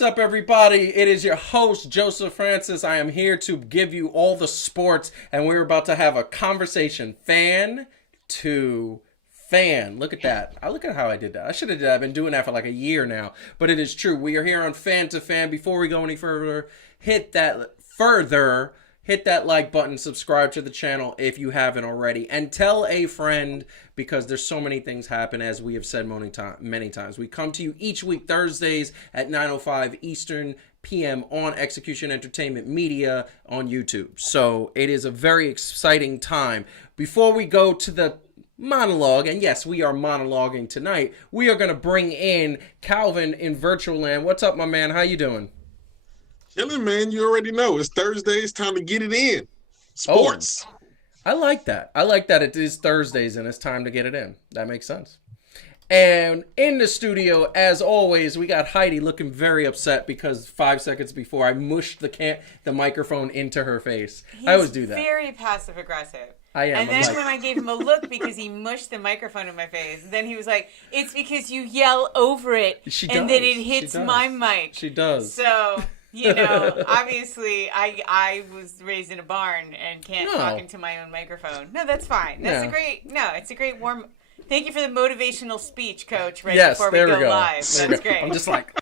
What's up, everybody? It is your host, Joseph Francis. I am here to give you all the sports, and we're about to have a conversation fan to fan. Look at that. Look at how I did that. I should have I've been doing that for like a year now, but it is true. We are here on Fan to Fan. Before we go any further, hit that like button, subscribe to the channel if you haven't already, and tell a friend, because there's so many things happen, as we have said many times. We come to you each week Thursdays at 9:05 Eastern PM on Execution Entertainment Media on YouTube. So it is a very exciting time. Before we go to the monologue, and yes, we are monologuing tonight, we are going to bring in Calvin in virtual land. What's up, my man? How you doing? Chilling, man. You already know. It's Thursday. It's time to get it in. Sports. Oh, I like that. I like that it is Thursdays and it's time to get it in. That makes sense. And in the studio, as always, we got Heidi looking very upset because 5 seconds before I mushed the microphone into her face. I always do that. Very passive aggressive. I am. And then when I gave him a look because he mushed the microphone in my face, then he was like, "It's because you yell over it, then it hits my mic." She does. So, you know, obviously, I was raised in a barn and can't talk into my own microphone. No, that's fine. It's a great warm. Thank you for the motivational speech, Coach. Before we go live. That's great. I'm just like,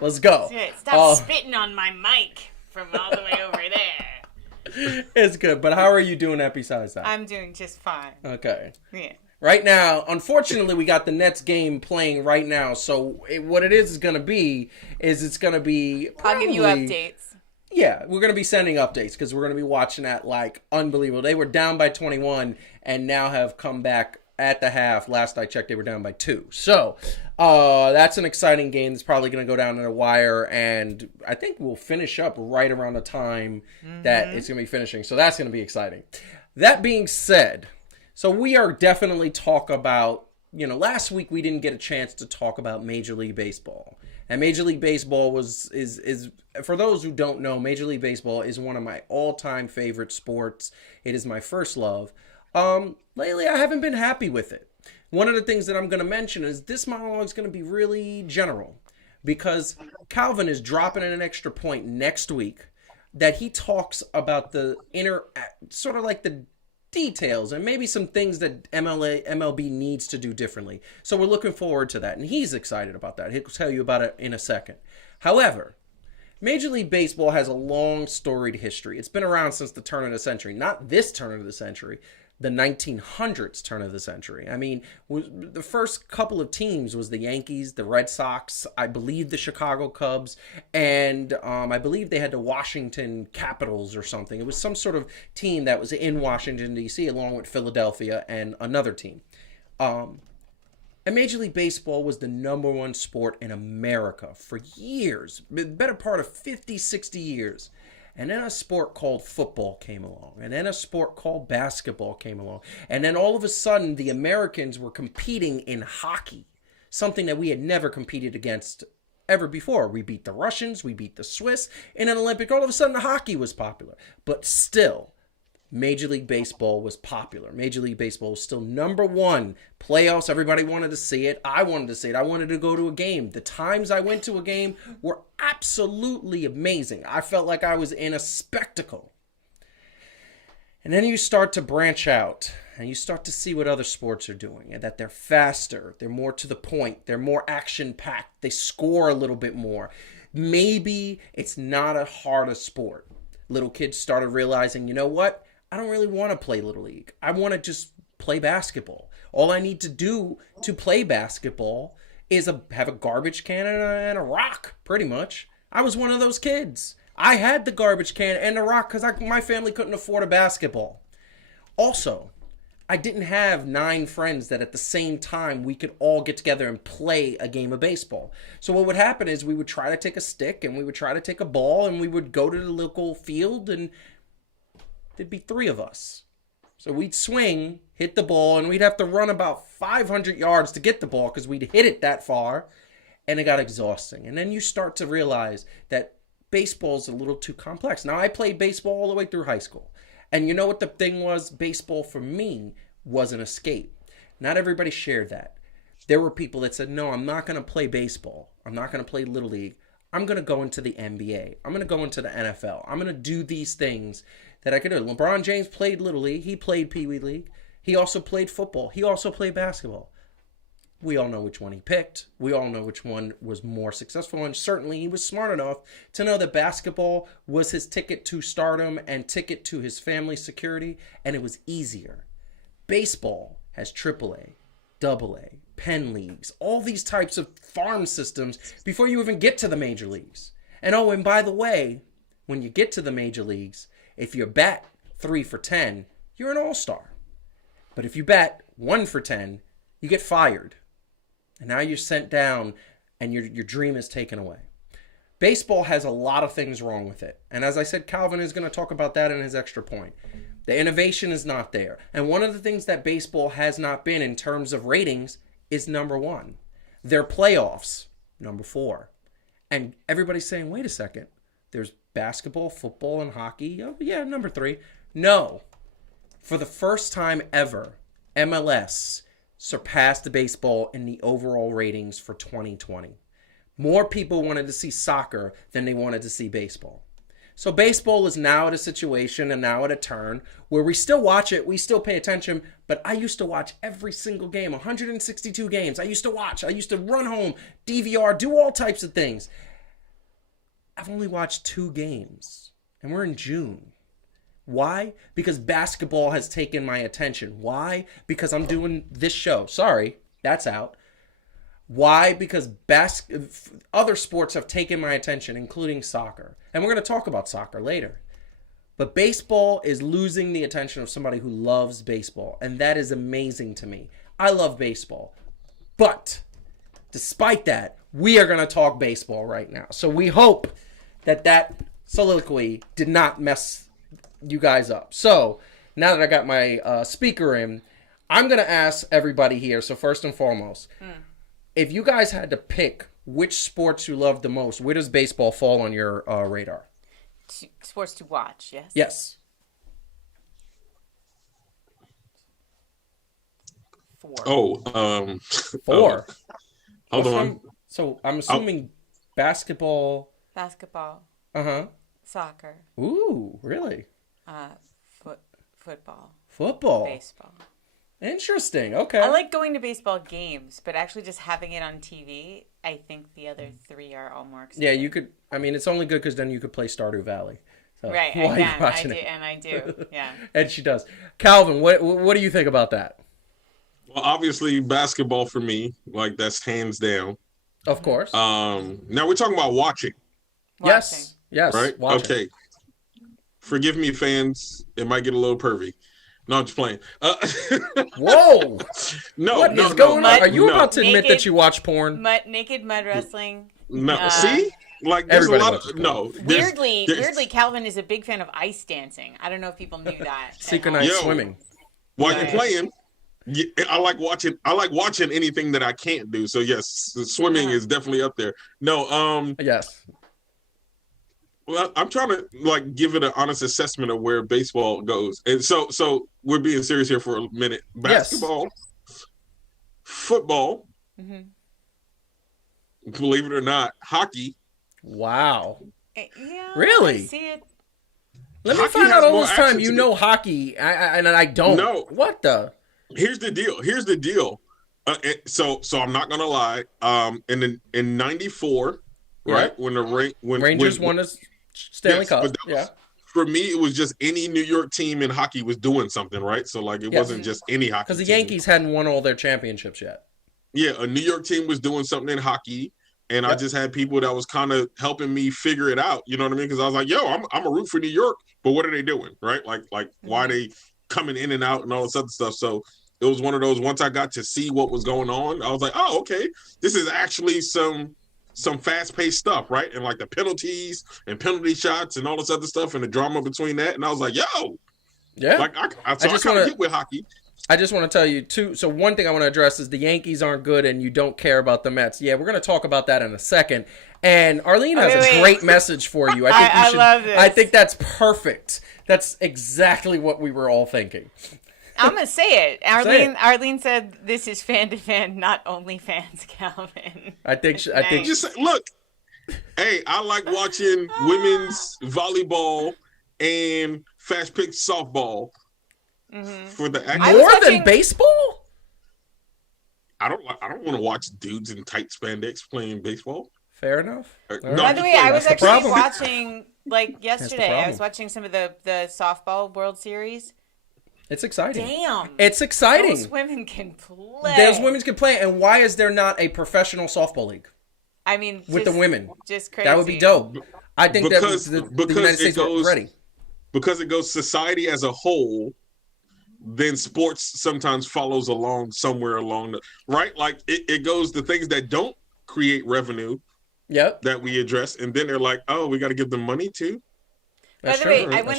let's go. Stop spitting on my mic from all the way over there. It's good, but how are you doing that besides that? I'm doing just fine. Okay. Yeah. Right now, unfortunately, we got the Nets game playing right now, so what it is going to be it's going to be probably, I'll give you updates. Yeah, we're going to be sending updates because we're going to be watching that like unbelievable. They were down by 21 and now have come back at the half. Last I checked, they were down by 2. So that's an exciting game. It's probably going to go down to the wire, and I think we'll finish up right around the time that it's going to be finishing. So that's going to be exciting. That being said, so we are definitely talk about, last week we didn't get a chance to talk about Major League Baseball. And Major League Baseball is for those who don't know, Major League Baseball is one of my all-time favorite sports. It is my first love. Lately, I haven't been happy with it. One of the things that I'm going to mention is this monologue is going to be really general because Calvin is dropping in an extra point next week that he talks about the sort of like the details and maybe some things that MLB needs to do differently. So we're looking forward to that, and he's excited about that. He'll tell you about it in a second. However, Major League Baseball has a long, storied history. It's been around since the turn of the century. Not this turn of the century, the 1900s turn of the century. I mean, the first couple of teams was the Yankees, the Red Sox, I believe the Chicago Cubs, and I believe they had the Washington Capitals or something. It was some sort of team that was in Washington, D.C., along with Philadelphia and another team. And Major League Baseball was the number one sport in America for years, the better part of 50, 60 years. And then a sport called football came along. And then a sport called basketball came along. And then all of a sudden, the Americans were competing in hockey, something that we had never competed against ever before. We beat the Russians, we beat the Swiss in an Olympic. All of a sudden, the hockey was popular. But still, Major League Baseball was popular. Major League Baseball was still number one. Playoffs, everybody wanted to see it. I wanted to see it. I wanted to go to a game. The times I went to a game were absolutely amazing. I felt like I was in a spectacle. And then you start to branch out and you start to see what other sports are doing, and that they're faster, they're more to the point, they're more action-packed, they score a little bit more. Maybe it's not a harder sport. Little kids started realizing, you know what? I don't really want to play Little League. I want to just play basketball. All I need to do to play basketball is have a garbage can and a rock, pretty much. I was one of those kids. I had the garbage can and a rock because my family couldn't afford a basketball. Also, I didn't have 9 friends that at the same time we could all get together and play a game of baseball. So what would happen is we would try to take a stick and we would try to take a ball and we would go to the local field and there'd be 3 of us. So we'd swing, hit the ball, and we'd have to run about 500 yards to get the ball because we'd hit it that far, and it got exhausting. And then you start to realize that baseball's a little too complex. Now, I played baseball all the way through high school. And you know what the thing was? Baseball for me was an escape. Not everybody shared that. There were people that said, no, I'm not going to play baseball. I'm not going to play Little League. I'm going to go into the NBA. I'm going to go into the NFL. I'm going to do these things that I could do. LeBron James played Little League. He played Pee Wee League. He also played football. He also played basketball. We all know which one he picked. We all know which one was more successful. And certainly he was smart enough to know that basketball was his ticket to stardom and ticket to his family's security. And it was easier. Baseball has AAA, AA, Penn Leagues, all these types of farm systems before you even get to the major leagues. And oh, and by the way, when you get to the major leagues, if you bat 3 for 10, you're an all-star. But if you bat 1 for 10, you get fired. And now you're sent down and your dream is taken away. Baseball has a lot of things wrong with it. And as I said, Calvin is going to talk about that in his extra point. The innovation is not there. And one of the things that baseball has not been in terms of ratings is number 1. Their playoffs, number 4. And everybody's saying, wait a second, there's basketball, football, and hockey. Oh, yeah, number 3. No. For the first time ever, MLS surpassed baseball in the overall ratings for 2020. More people wanted to see soccer than they wanted to see baseball. So baseball is now at a situation and now at a turn where we still watch it, we still pay attention, but I used to watch every single game, 162 games. I used to watch. I used to run home, DVR, do all types of things. I've only watched 2 games, and we're in June. Why? Because basketball has taken my attention. Why? Because I'm doing this show. Sorry, that's out. Why? Because other sports have taken my attention, including soccer. And we're going to talk about soccer later. But baseball is losing the attention of somebody who loves baseball. And that is amazing to me. I love baseball. But despite that, we are going to talk baseball right now. So we hope that soliloquy did not mess you guys up. So now that I got my speaker in, I'm going to ask everybody here. So first and foremost, if you guys had to pick which sports you love the most, where does baseball fall on your radar? Sports to watch, yes? Yes. 4. Oh, 4. Hold on. So I'm assuming basketball. Basketball. Uh-huh. Soccer. Ooh, really? Football. Football. Baseball. Interesting. Okay. I like going to baseball games, but actually just having it on TV, I think the other 3 are all more exciting. Yeah, you could. I mean, it's only good because then you could play Stardew Valley. So, right, I do. Yeah. And she does. Calvin, what do you think about that? Well, obviously basketball for me, like that's hands down. Of course. Now we're talking about watching. Yes. Right. Watching. Okay. Forgive me, fans. It might get a little pervy. No, I'm just playing. Whoa! No, what is going on? Are you about to admit that you watch porn? Naked mud wrestling. No, see, like there's a lot of Weirdly, Calvin is a big fan of ice dancing. I don't know if people knew that. Synchronized swimming. While you're playing, I like watching. I like watching anything that I can't do. So yes, swimming is definitely up there. No, yes. Well, I'm trying to like give it an honest assessment of where baseball goes, and so we're being serious here for a minute. Basketball, football, believe it or not, hockey. Wow. Yeah, really? I see it. Let me find out all this time you know hockey, and I don't. No. What the? Here's the deal. So I'm not gonna lie. In '94, right when the Rangers won us. Stanley Cup. For me, it was just any New York team in hockey was doing something, right? So like it wasn't just any hockey. Because the Yankees hadn't won all their championships yet. Yeah, a New York team was doing something in hockey, and I just had people that was kind of helping me figure it out. You know what I mean? Because I was like, yo, I'm a root for New York, but what are they doing, right? Like why are they coming in and out and all this other stuff? So it was one of those. Once I got to see what was going on, I was like, oh, okay, this is actually some fast-paced stuff, right? And like the penalties and penalty shots and all this other stuff and the drama between that. And I was like, yo, like I kind of get with hockey. I just want to tell you too. So one thing I want to address is the Yankees aren't good and you don't care about the Mets. Yeah, we're going to talk about that in a second. And Arlene has a great message for you. I think I love this. I think that's perfect. That's exactly what we were all thinking. I'm gonna say it. Arlene said this is fan to fan, not only fans. Calvin. I think just look. Hey, I like watching women's volleyball and fast pitch softball for the action. More than baseball? I don't want to watch dudes in tight spandex playing baseball. Fair enough. No, by the way, I was actually problem. watching yesterday. I was watching some of the softball World Series. It's exciting. Damn. It's exciting. Those women can play. Those women can play. And why is there not a professional softball league? I mean, with the women. Just crazy. That would be dope. I think because the United States is ready. Because it goes society as a whole, then sports sometimes follows along somewhere along the right. Like it goes the things that don't create revenue. Yep. That we address, and then they're like, "Oh, we got to give them money too." By the way, I want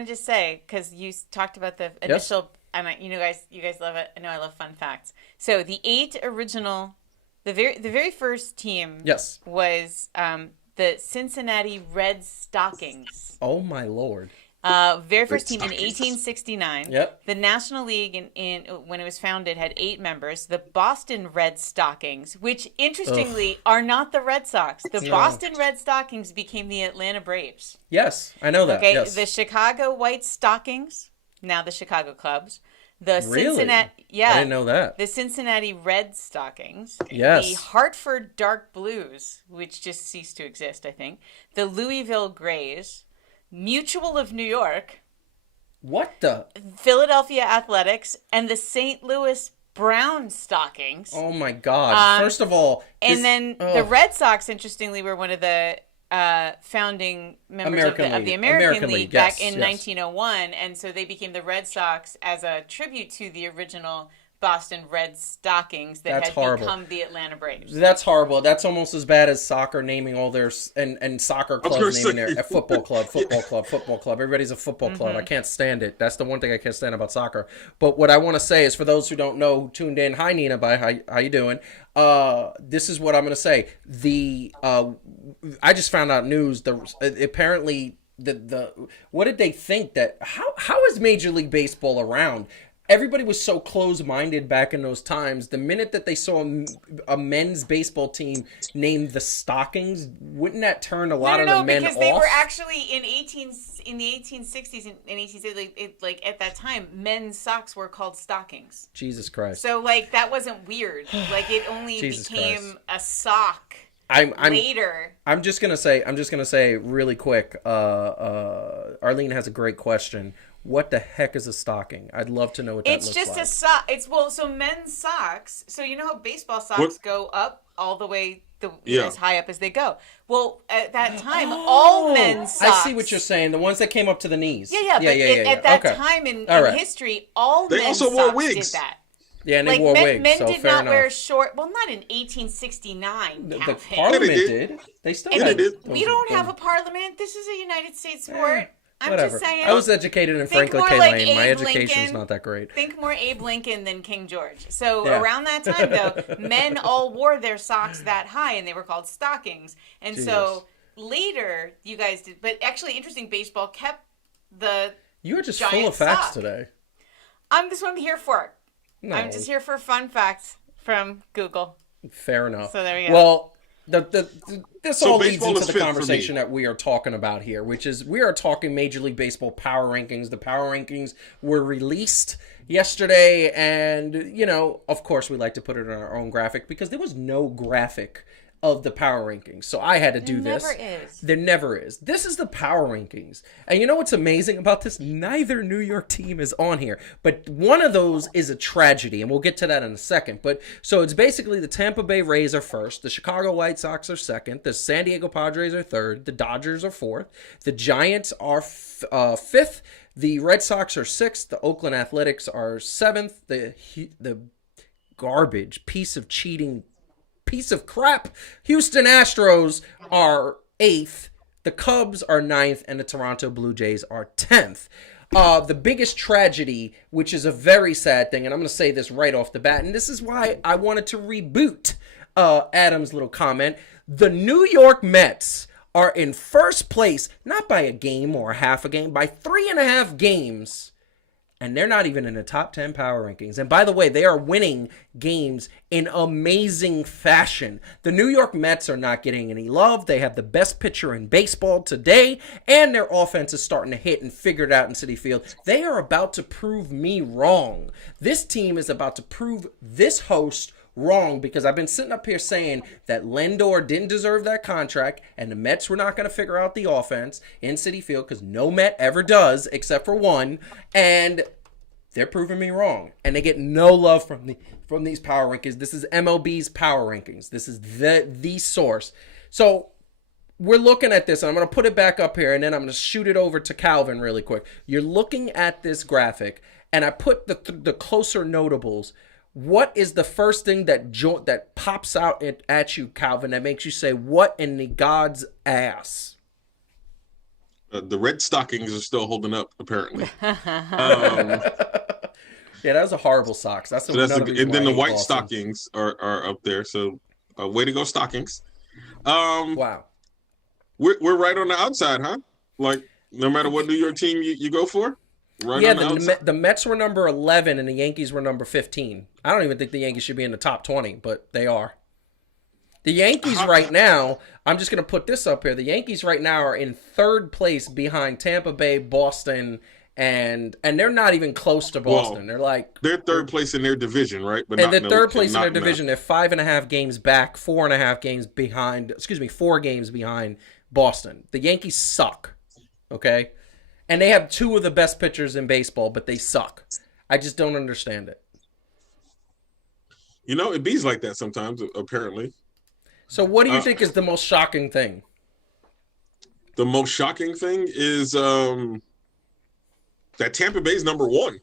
to just say, because you talked about the initial, and you guys love it. I know I love fun facts. So the the very first team, was the Cincinnati Red Stockings. Oh my Lord! Very first team in 1869. Yep. The National League in when it was founded had 8 members. The Boston Red Stockings, which interestingly are not the Red Sox. The Boston Red Stockings became the Atlanta Braves. Yes, I know that. Okay, yes. The Chicago White Stockings, now the Chicago Cubs. The really? I didn't know that. The Cincinnati Red Stockings. Yes. The Hartford Dark Blues, which just ceased to exist, I think. The Louisville Grays. Mutual of New York. What the? Philadelphia Athletics and the St. Louis Brown Stockings. Oh my God! First of all, then the Red Sox, interestingly, were one of the founding members of the American League back in 1901, and so they became the Red Sox as a tribute to the original Boston Red Stockings that had become the Atlanta Braves. That's horrible. That's almost as bad as soccer naming all their and soccer clubs naming their football club. Everybody's a football club. I can't stand it. That's the one thing I can't stand about soccer. But what I want to say is, for those who don't know, tuned in. Hi Nina, bye. How you doing? This is what I'm going to say. I just found out news. Apparently the what did they think that how is Major League Baseball around? Everybody was so close-minded back in those times. The minute that they saw a men's baseball team named the Stockings, wouldn't that turn a lot of the men off? Because they were actually in the 1860s and 1870s, like at that time, men's socks were called stockings. Jesus Christ! So that wasn't weird. Like it only became a sock. Later. I'm just gonna say really quick. Arlene has a great question. What the heck is a stocking? I'd love to know what that looks like. It's just a sock. So men's socks. So you know how baseball socks go up all the way as high up as they go. Well, at that time, all men's socks. I see what you're saying. The ones that came up to the knees. Yeah. At that time in history, all men's socks did that. Yeah, and they wore wigs. Men so did fair not enough. wear short. Well, not in 1869. The Parliament did. They still did. We don't have a parliament. This is a United States sport. I'm Whatever. just saying. I was educated in Franklin K. Lane. My education's not that great. Think more Abe Lincoln than King George. So around that time, though, men all wore their socks that high, and they were called stockings. And so later, you guys did. But actually, interesting, baseball kept the You are just full of facts today. I'm just what I'm here for. No. I'm just here for fun facts from Google. Fair enough. So there you go. Well, this all leads into the conversation that we are talking about here, which is we are talking Major League Baseball power rankings. The power rankings were released yesterday, and, of course, we like to put it in our own graphic because there was no graphic of the power rankings. So I had to do this. There never is. This is the power rankings. And you know what's amazing about this? Neither New York team is on here, but one of those is a tragedy, and we'll get to that in a second. But so it's basically the Tampa Bay Rays are first, the Chicago White Sox are second, the San Diego Padres are third, the Dodgers are fourth, the Giants are fifth, the Red Sox are sixth, the Oakland Athletics are seventh, the garbage piece of cheating piece of crap Houston Astros are 8th, the Cubs are 9th, and the Toronto Blue Jays are 10th. The biggest tragedy, which is a very sad thing, and I'm going to say this right off the bat, and this is why I wanted to reboot Adam's little comment. The New York Mets are in first place, not by a game or half a game, by 3.5 games And they're not even in the top 10 power rankings. And by the way, they are winning games in amazing fashion. The New York Mets are not getting any love. They have the best pitcher in baseball today, and their offense is starting to hit and figure it out in Citi Field. They are about to prove me wrong. This team is about to prove this host wrong, because I've been sitting up here saying that Lindor didn't deserve that contract and the Mets were not going to figure out the offense in Citi Field, because no Met ever does except for one, and they're proving me wrong. And they get no love from these power rankings. This is MLB's power rankings. This is the source. So we're looking at this, and I'm going to put it back up here, and then I'm going to shoot it over to Calvin really quick. You're looking at this graphic, and I put the closer notables. What is the first thing that pops out at you, Calvin, that makes you say, what in the God's ass? The red stockings are still holding up, apparently. Yeah, that was a horrible socks. And then the white stockings are up there. So, way to go, stockings. Wow. We're right on the outside, huh? Like, no matter what New York team you go for? Right. Yeah, the Mets were number 11 and the Yankees were number 15. I don't even think the Yankees should be in the top 20, but they are. The Yankees right now, I'm just going to put this up here. The Yankees right now are in third place behind Tampa Bay, Boston, and they're not even close to Boston. Well, they're third place in their division, right? But they're third place in their division. They're 5.5 games back, 4.5 games behind. 4 games behind Boston. The Yankees suck. Okay. And they have 2 of the best pitchers in baseball, but they suck. I just don't understand it. It bees like that sometimes, apparently. So what do you think is the most shocking thing? The most shocking thing is that Tampa Bay's number 1.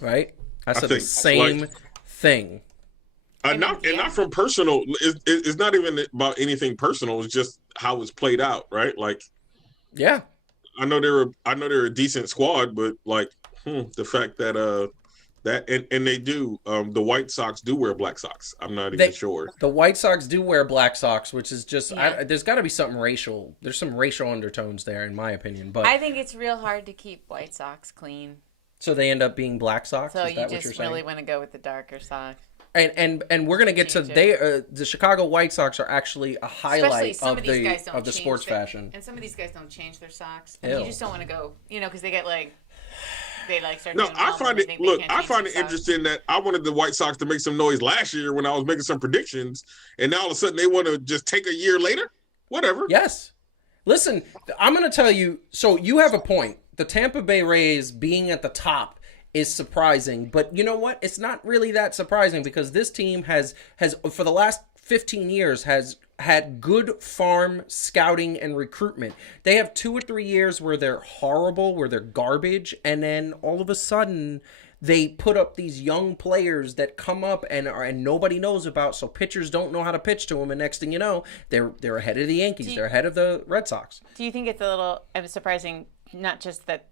Right? I said the same thing. Not from personal. It's not even about anything personal. It's just how it's played out, right? Yeah. I know they're a decent squad, but the fact that and they do the White Sox do wear black socks. I'm not even sure. The White Sox do wear black socks, which is just there's got to be something racial. There's some racial undertones there, in my opinion. But I think it's real hard to keep White Sox clean. So they end up being black socks. So you just really want to go with the darker socks. And we're gonna get to the Chicago White Sox are actually a highlight of the sports fashion. And some of these guys don't change their socks. And you just don't want to go, because they get start. No, I find it interesting that I wanted the White Sox to make some noise last year when I was making some predictions, and now all of a sudden they want to just take a year later. Whatever. Yes. Listen, I'm gonna tell you. So you have a point. The Tampa Bay Rays being at the top is surprising, but you know what? It's not really that surprising, because this team has for the last 15 years has had good farm scouting and recruitment. They have 2 or 3 years where they're horrible, where they're garbage, and then all of a sudden they put up these young players that come up and nobody knows about, so pitchers don't know how to pitch to them, and next thing you know, they're ahead of the Yankees, they're ahead of the Red Sox. Do you think it's a little surprising, not just that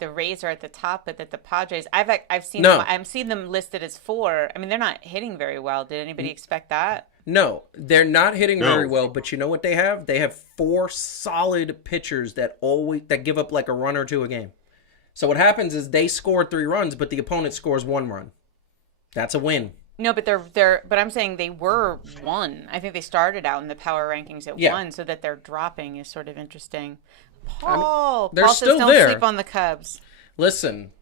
the Rays are at the top, but that the Padres, I've seen them listed as 4. I mean, they're not hitting very well. Did anybody expect that? No, they're not hitting very well, but you know what they have? They have 4 solid pitchers that give up like a run or 2 a game. So what happens is they score 3 runs, but the opponent scores 1 run. That's a win. No, but but I'm saying they were 1. I think they started out in the power rankings at 1, so that they're dropping is sort of interesting. Paul says don't sleep on the Cubs. Listen,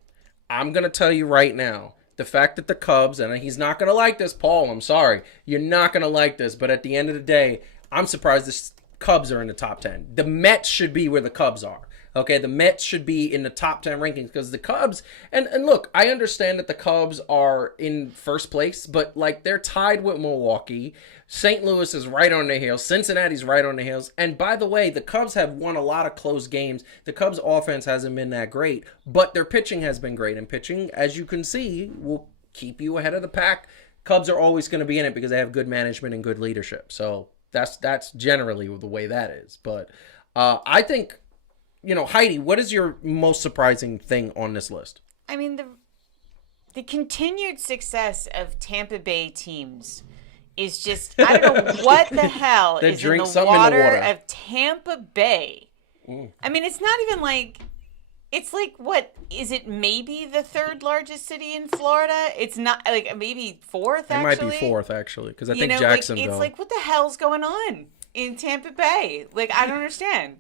I'm going to tell you right now, the fact that the Cubs, and he's not going to like this, Paul, I'm sorry. You're not going to like this, but at the end of the day, I'm surprised the Cubs are in the top 10. The Mets should be where the Cubs are. Okay, the Mets should be in the top 10 rankings, because the Cubs, and look, I understand that the Cubs are in first place, but they're tied with Milwaukee. St. Louis is right on their heels. Cincinnati's right on their heels. And by the way, the Cubs have won a lot of close games. The Cubs offense hasn't been that great, but their pitching has been great. And pitching, as you can see, will keep you ahead of the pack. Cubs are always going to be in it because they have good management and good leadership. So that's generally the way that is. But I think, Heidi, what is your most surprising thing on this list? I mean, the continued success of Tampa Bay teams is just, I don't know what the hell is in the water of Tampa Bay. I mean, it's not even like It's like, what is it? Maybe the third largest city in Florida. It's not like maybe fourth. Actually, it might be fourth actually, because I think Jacksonville. Like, it's like, what the hell's going on in Tampa Bay? Like, I don't understand.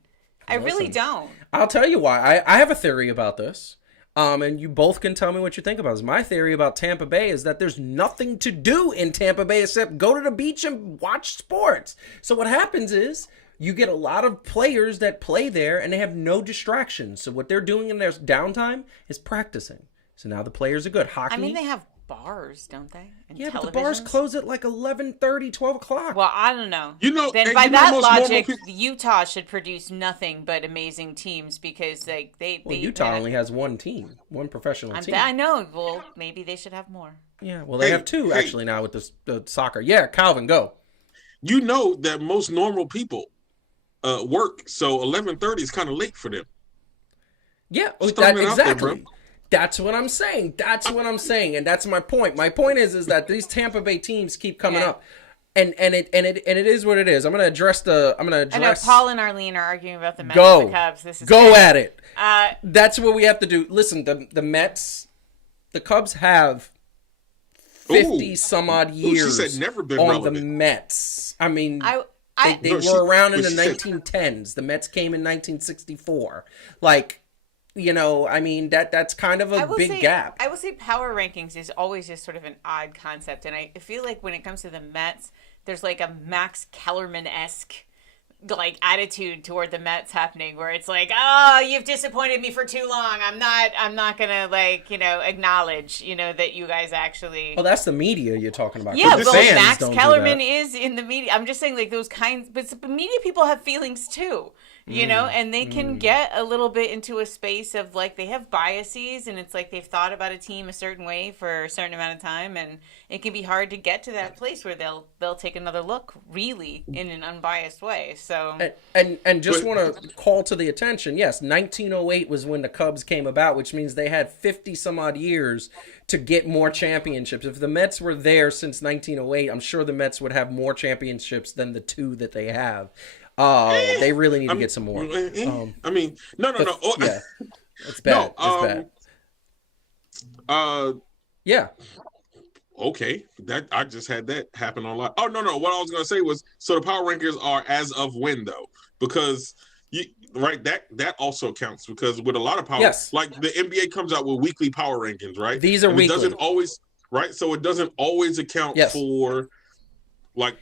I really don't. I'll tell you why. I have a theory about this. And you both can tell me what you think about this. My theory about Tampa Bay is that there's nothing to do in Tampa Bay except go to the beach and watch sports. So what happens is you get a lot of players that play there and they have no distractions. So what they're doing in their downtime is practicing. So now the players are good. Hockey. I mean, they have bars, don't they? And yeah, but the bars close at like 11:30, 12 o'clock. Well, I don't know. Then by that logic, Utah should produce nothing but amazing teams because they Utah only has one team, one professional team. I know. Well, maybe they should have more. Yeah, well, they have two actually now with the soccer. Yeah, Calvin, go. You know that most normal people work, so 11:30 is kind of late for them. Yeah, exactly. That's what I'm saying. And that's my point. My point is that these Tampa Bay teams keep coming up. And it is what it is. I'm gonna address I know Paul and Arlene are arguing about the Mets and the Cubs. This is go at it. That's what we have to do. Listen, the Mets, the Cubs have 50 some odd years she said never been on relevant. the Mets. I mean, they were around in the 1910s. The Mets came in 1964. Like, you know, I mean, that's kind of a big gap. I will say power rankings is always just sort of an odd concept. And I feel like when it comes to the Mets, there's like a Max Kellerman-esque like attitude toward the Mets happening where it's like, oh, you've disappointed me for too long. I'm not gonna like, you know, acknowledge, you know, that you guys actually. Well, that's the media you're talking about. Yeah, but Max Kellerman is in the media. I'm just saying like those kinds, but media people have feelings too. You know, and they can get a little bit into a space of like they have biases and it's like they've thought about a team a certain way for a certain amount of time and it can be hard to get to that place where they'll take another look really in an unbiased way. So and just want to call to the attention, yes, 1908 was when the Cubs came about, which means they had 50 some odd years to get more championships. If the Mets were there since 1908, I'm sure the Mets would have more championships than the two that they have. They really need to get some more. I mean, no. Yeah, it's bad. It's bad. Yeah. Okay, that I just had that happen online. Oh no, what I was gonna say was so the power rankings are as of when though, because that also counts because with a lot of power, like the NBA comes out with weekly power rankings, right? These are weekly. It doesn't always so it doesn't always account for like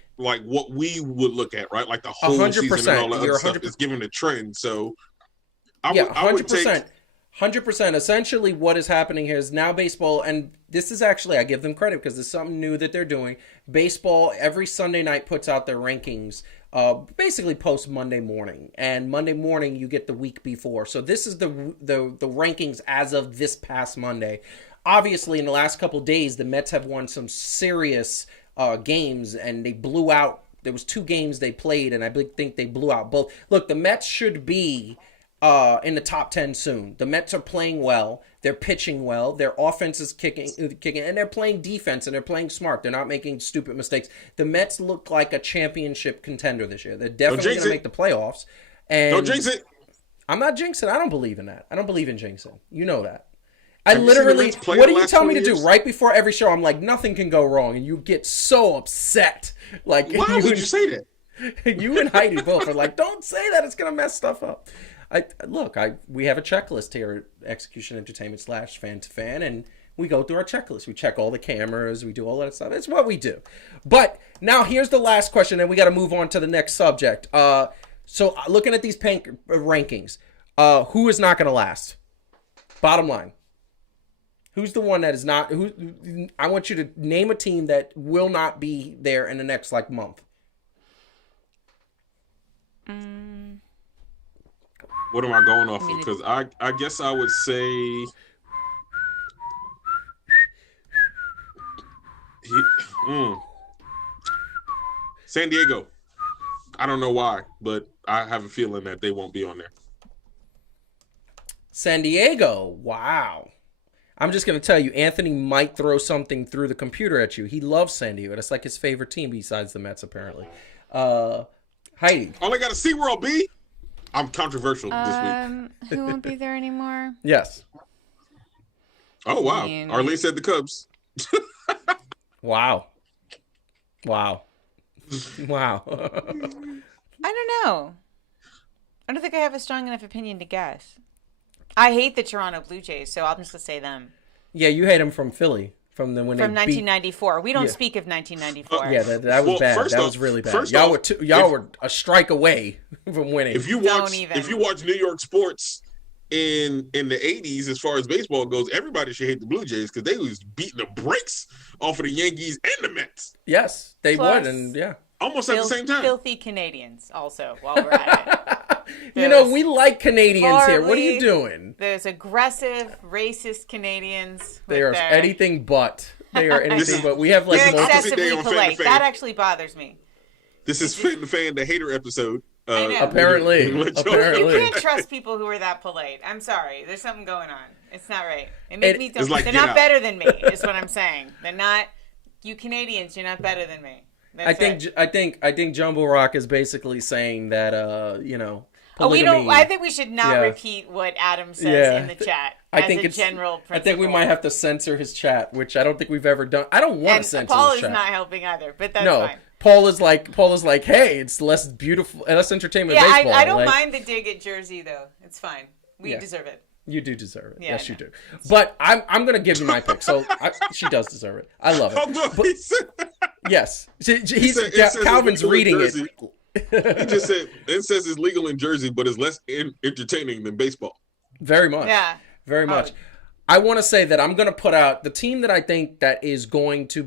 what we would look at, right? Like the whole 100%. Season and all that other stuff is given a trend. So I would take 100%. Essentially what is happening here is now baseball, and this is actually, I give them credit because there's something new that they're doing. Baseball every Sunday night puts out their rankings, basically post Monday morning. And Monday morning you get the week before. So this is the rankings as of this past Monday. Obviously in the last couple of days, the Mets have won some serious games and they blew out. There was 2 games they played and I think they blew out both. Look, the Mets should be in the top 10 soon. The Mets are playing well. They're pitching well. Their offense is kicking, and they're playing defense and they're playing smart. They're not making stupid mistakes. The Mets look like a championship contender this year. They're definitely going to make the playoffs. And don't jinx it. I'm not jinxing. I don't believe in that. I don't believe in jinxing. You know that. I literally, what do you tell me to do? Right before every show, I'm like, nothing can go wrong. And you get so upset. Like, why would you say that? You and Heidi both are like, don't say that. It's going to mess stuff up. We have a checklist here at Execution Entertainment / Fan to Fan, and we go through our checklist. We check all the cameras. We do all that stuff. It's what we do. But now here's the last question, and we got to move on to the next subject. So looking at these rankings, who is not going to last? Bottom line. Who's the one that is not? I want you to name a team that will not be there in the next month. What am I going off of? Because I guess I would say San Diego. I don't know why, but I have a feeling that they won't be on there. San Diego. Wow. I'm just going to tell you, Anthony might throw something through the computer at you. He loves San Diego. That's like his favorite team besides the Mets, apparently. Heidi. All I got is SeaWorld, B. I'm controversial this week. Who won't be there anymore? Yes. Oh, wow. Arlene said the Cubs. Wow. Wow. Wow. I don't know. I don't think I have a strong enough opinion to guess. I hate the Toronto Blue Jays, so I'm just going to say them. Yeah, you hate them from Philly. From 1994. We don't speak of 1994. Yeah, that was bad. That was really bad. Y'all were a strike away from winning. If you watch New York sports in the 80s, as far as baseball goes, everybody should hate the Blue Jays because they was beating the brakes off of the Yankees and the Mets. Yes, they would, and almost at the same time. Filthy Canadians, also, while we're at it. We like Canadians here. What are you doing? There's aggressive, racist Canadians. They are anything but. They are anything but. We have they're excessively polite. That actually bothers me. This is Fan to Fan, the hater episode. Apparently. You can't trust people who are that polite. I'm sorry. There's something going on. It's not right. They're not better than me, is what I'm saying. They're not. You Canadians, you're not better than me. I think Jumbo Rock is basically saying that polygamy, I think we should not repeat what Adam says in the chat. I think we might have to censor his chat, which I don't think we've ever done. I don't want to censor Paul his chat. Paul is not helping either, but that's fine. Paul is like, hey, it's less beautiful, less entertainment. Yeah, baseball. I don't mind the dig at Jersey though. It's fine. We deserve it. You do deserve it. Yes, you do. But I'm going to give you my pick. So she does deserve it. I love it. Yes. Calvin's reading it. He just said it says it's legal in Jersey, but it's less entertaining than baseball. Very much. Yeah. Very much. I want to say that I'm going to put out the team that I think that is going to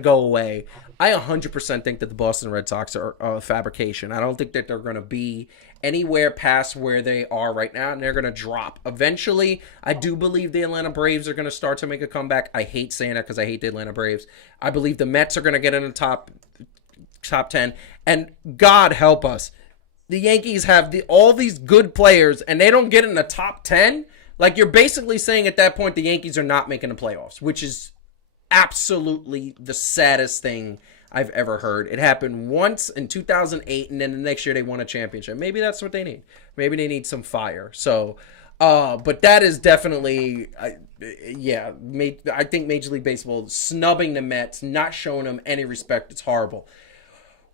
go away. I 100% think that the Boston Red Sox are a fabrication. I don't think that they're going to be anywhere past where they are right now, and they're going to drop. Eventually, I do believe the Atlanta Braves are going to start to make a comeback. I hate saying that because I hate the Atlanta Braves. I believe the Mets are going to get in the top 10, and God help us, the Yankees have all these good players, and they don't get in the top 10. Like, you're basically saying at that point the Yankees are not making the playoffs, which is absolutely the saddest thing I've ever heard. It happened once in 2008, and then the next year they won a championship. Maybe that's what they need. Maybe they need some fire. So, but that is definitely, I think Major League Baseball snubbing the Mets, not showing them any respect. It's horrible.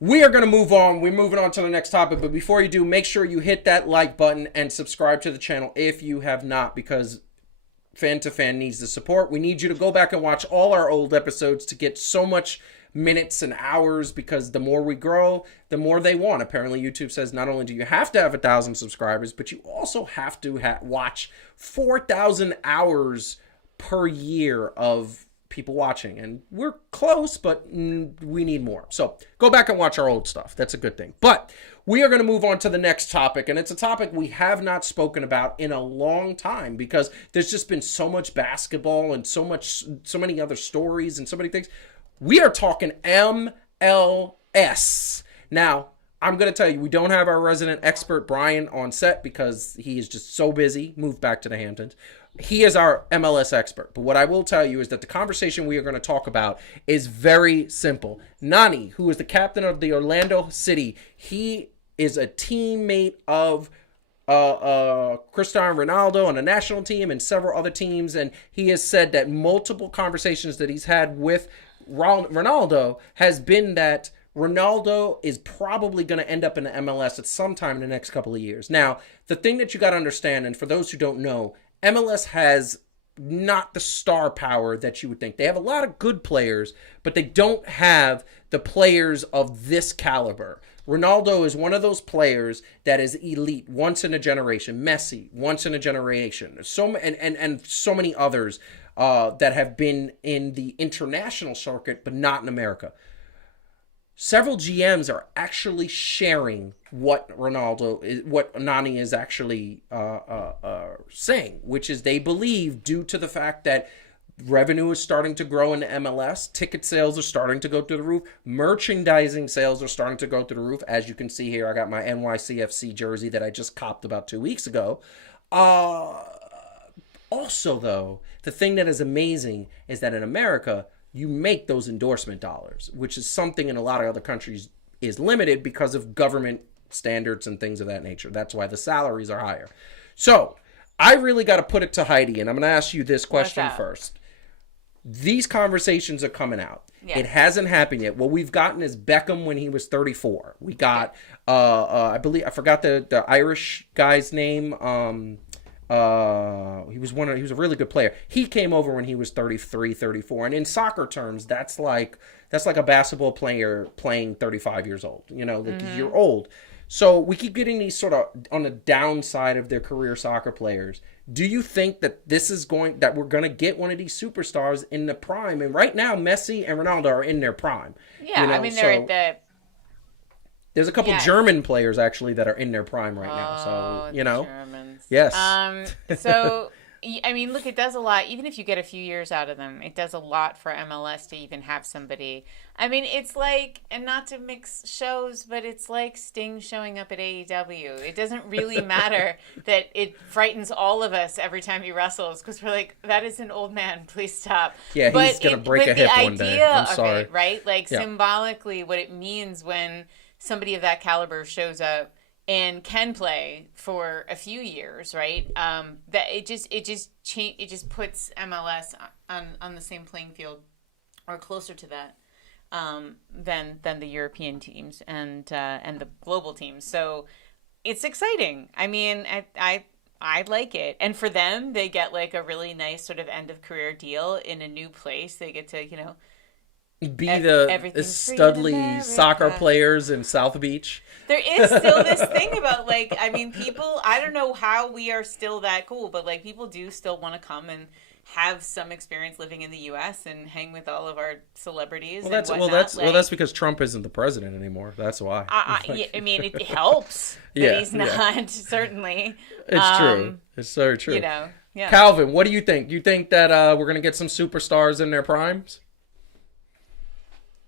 We are going to move on. We're moving on to the next topic. But before you do, make sure you hit that like button and subscribe to the channel if you have not, because Fan to Fan needs the support. We need you to go back and watch all our old episodes to get so much minutes and hours, because the more we grow, the more they want. Apparently, YouTube says not only do you have to have 1,000 subscribers, but you also have to watch 4,000 hours per year of people watching. And we're close, but we need more. So go back and watch our old stuff. That's a good thing. But we are going to move on to the next topic, and it's a topic we have not spoken about in a long time because there's just been so much basketball and so many other stories and so many things. We are talking MLS. Now, I'm going to tell you, we don't have our resident expert, Brian, on set because he is just so busy, moved back to the Hamptons. He is our MLS expert. But what I will tell you is that the conversation we are going to talk about is very simple. Nani, who is the captain of the Orlando City, he is a teammate of Cristiano Ronaldo on the national team and several other teams. And he has said that multiple conversations that he's had with Ronaldo has been that Ronaldo is probably going to end up in the MLS at some time in the next couple of years. Now, the thing that you got to understand, and for those who don't know, MLS has not the star power that you would think. They have a lot of good players, but they don't have the players of this caliber. Ronaldo is one of those players that is elite, once in a generation. Messi, once in a generation. And so many others that have been in the international circuit, but not in America. Several GMs are actually sharing what Nani is actually saying, which is they believe, due to the fact that revenue is starting to grow in the MLS, ticket sales are starting to go through the roof, merchandising sales are starting to go through the roof. As you can see here, I got my NYCFC jersey that I just copped about 2 weeks ago. Also, though, the thing that is amazing is that in America, you make those endorsement dollars, which is something in a lot of other countries is limited because of government standards and things of that nature. That's why the salaries are higher. So I really got to put it to Heidi, and I'm going to ask you this question first. These conversations are coming out. Yeah. It hasn't happened yet. What we've gotten is Beckham when he was 34. We got, I believe, I forgot the Irish guy's name. He was a really good player. He came over when he was 33, 34. And in soccer terms, that's like a basketball player playing 35 years old. You know, like you're old. So we keep getting these sort of on the downside of their career soccer players. Do you think that we're going to get one of these superstars in the prime? And right now, Messi and Ronaldo are in their prime. Yeah, you know? I mean, they're at the... There's a couple German players, actually, that are in their prime right now. So, you know. Germans. Yes. So... I mean, look, it does a lot. Even if you get a few years out of them, it does a lot for MLS to even have somebody. I mean, it's like, and not to mix shows, but it's like Sting showing up at AEW. It doesn't really matter that it frightens all of us every time he wrestles because we're like, that is an old man. Please stop. Yeah, he's going to break a hip one day. I'm sorry. It, right? Like, symbolically, what it means when somebody of that caliber shows up and can play for a few years, right? That it just puts MLS on the same playing field, or closer to that, than the European teams and the global teams. So it's exciting. I mean, I like it, and for them, they get like a really nice sort of end of career deal in a new place. They get to be the Studley soccer players in South Beach. There is still this thing about, like, I mean, people, I don't know how we are still that cool, but, like, people do still want to come and have some experience living in the U.S. and hang with all of our celebrities and whatnot. That's because Trump isn't the president anymore. That's why. I mean, it helps that he's not, certainly. It's true. It's so true. You know, yeah. Calvin, what do you think? You think that we're going to get some superstars in their primes?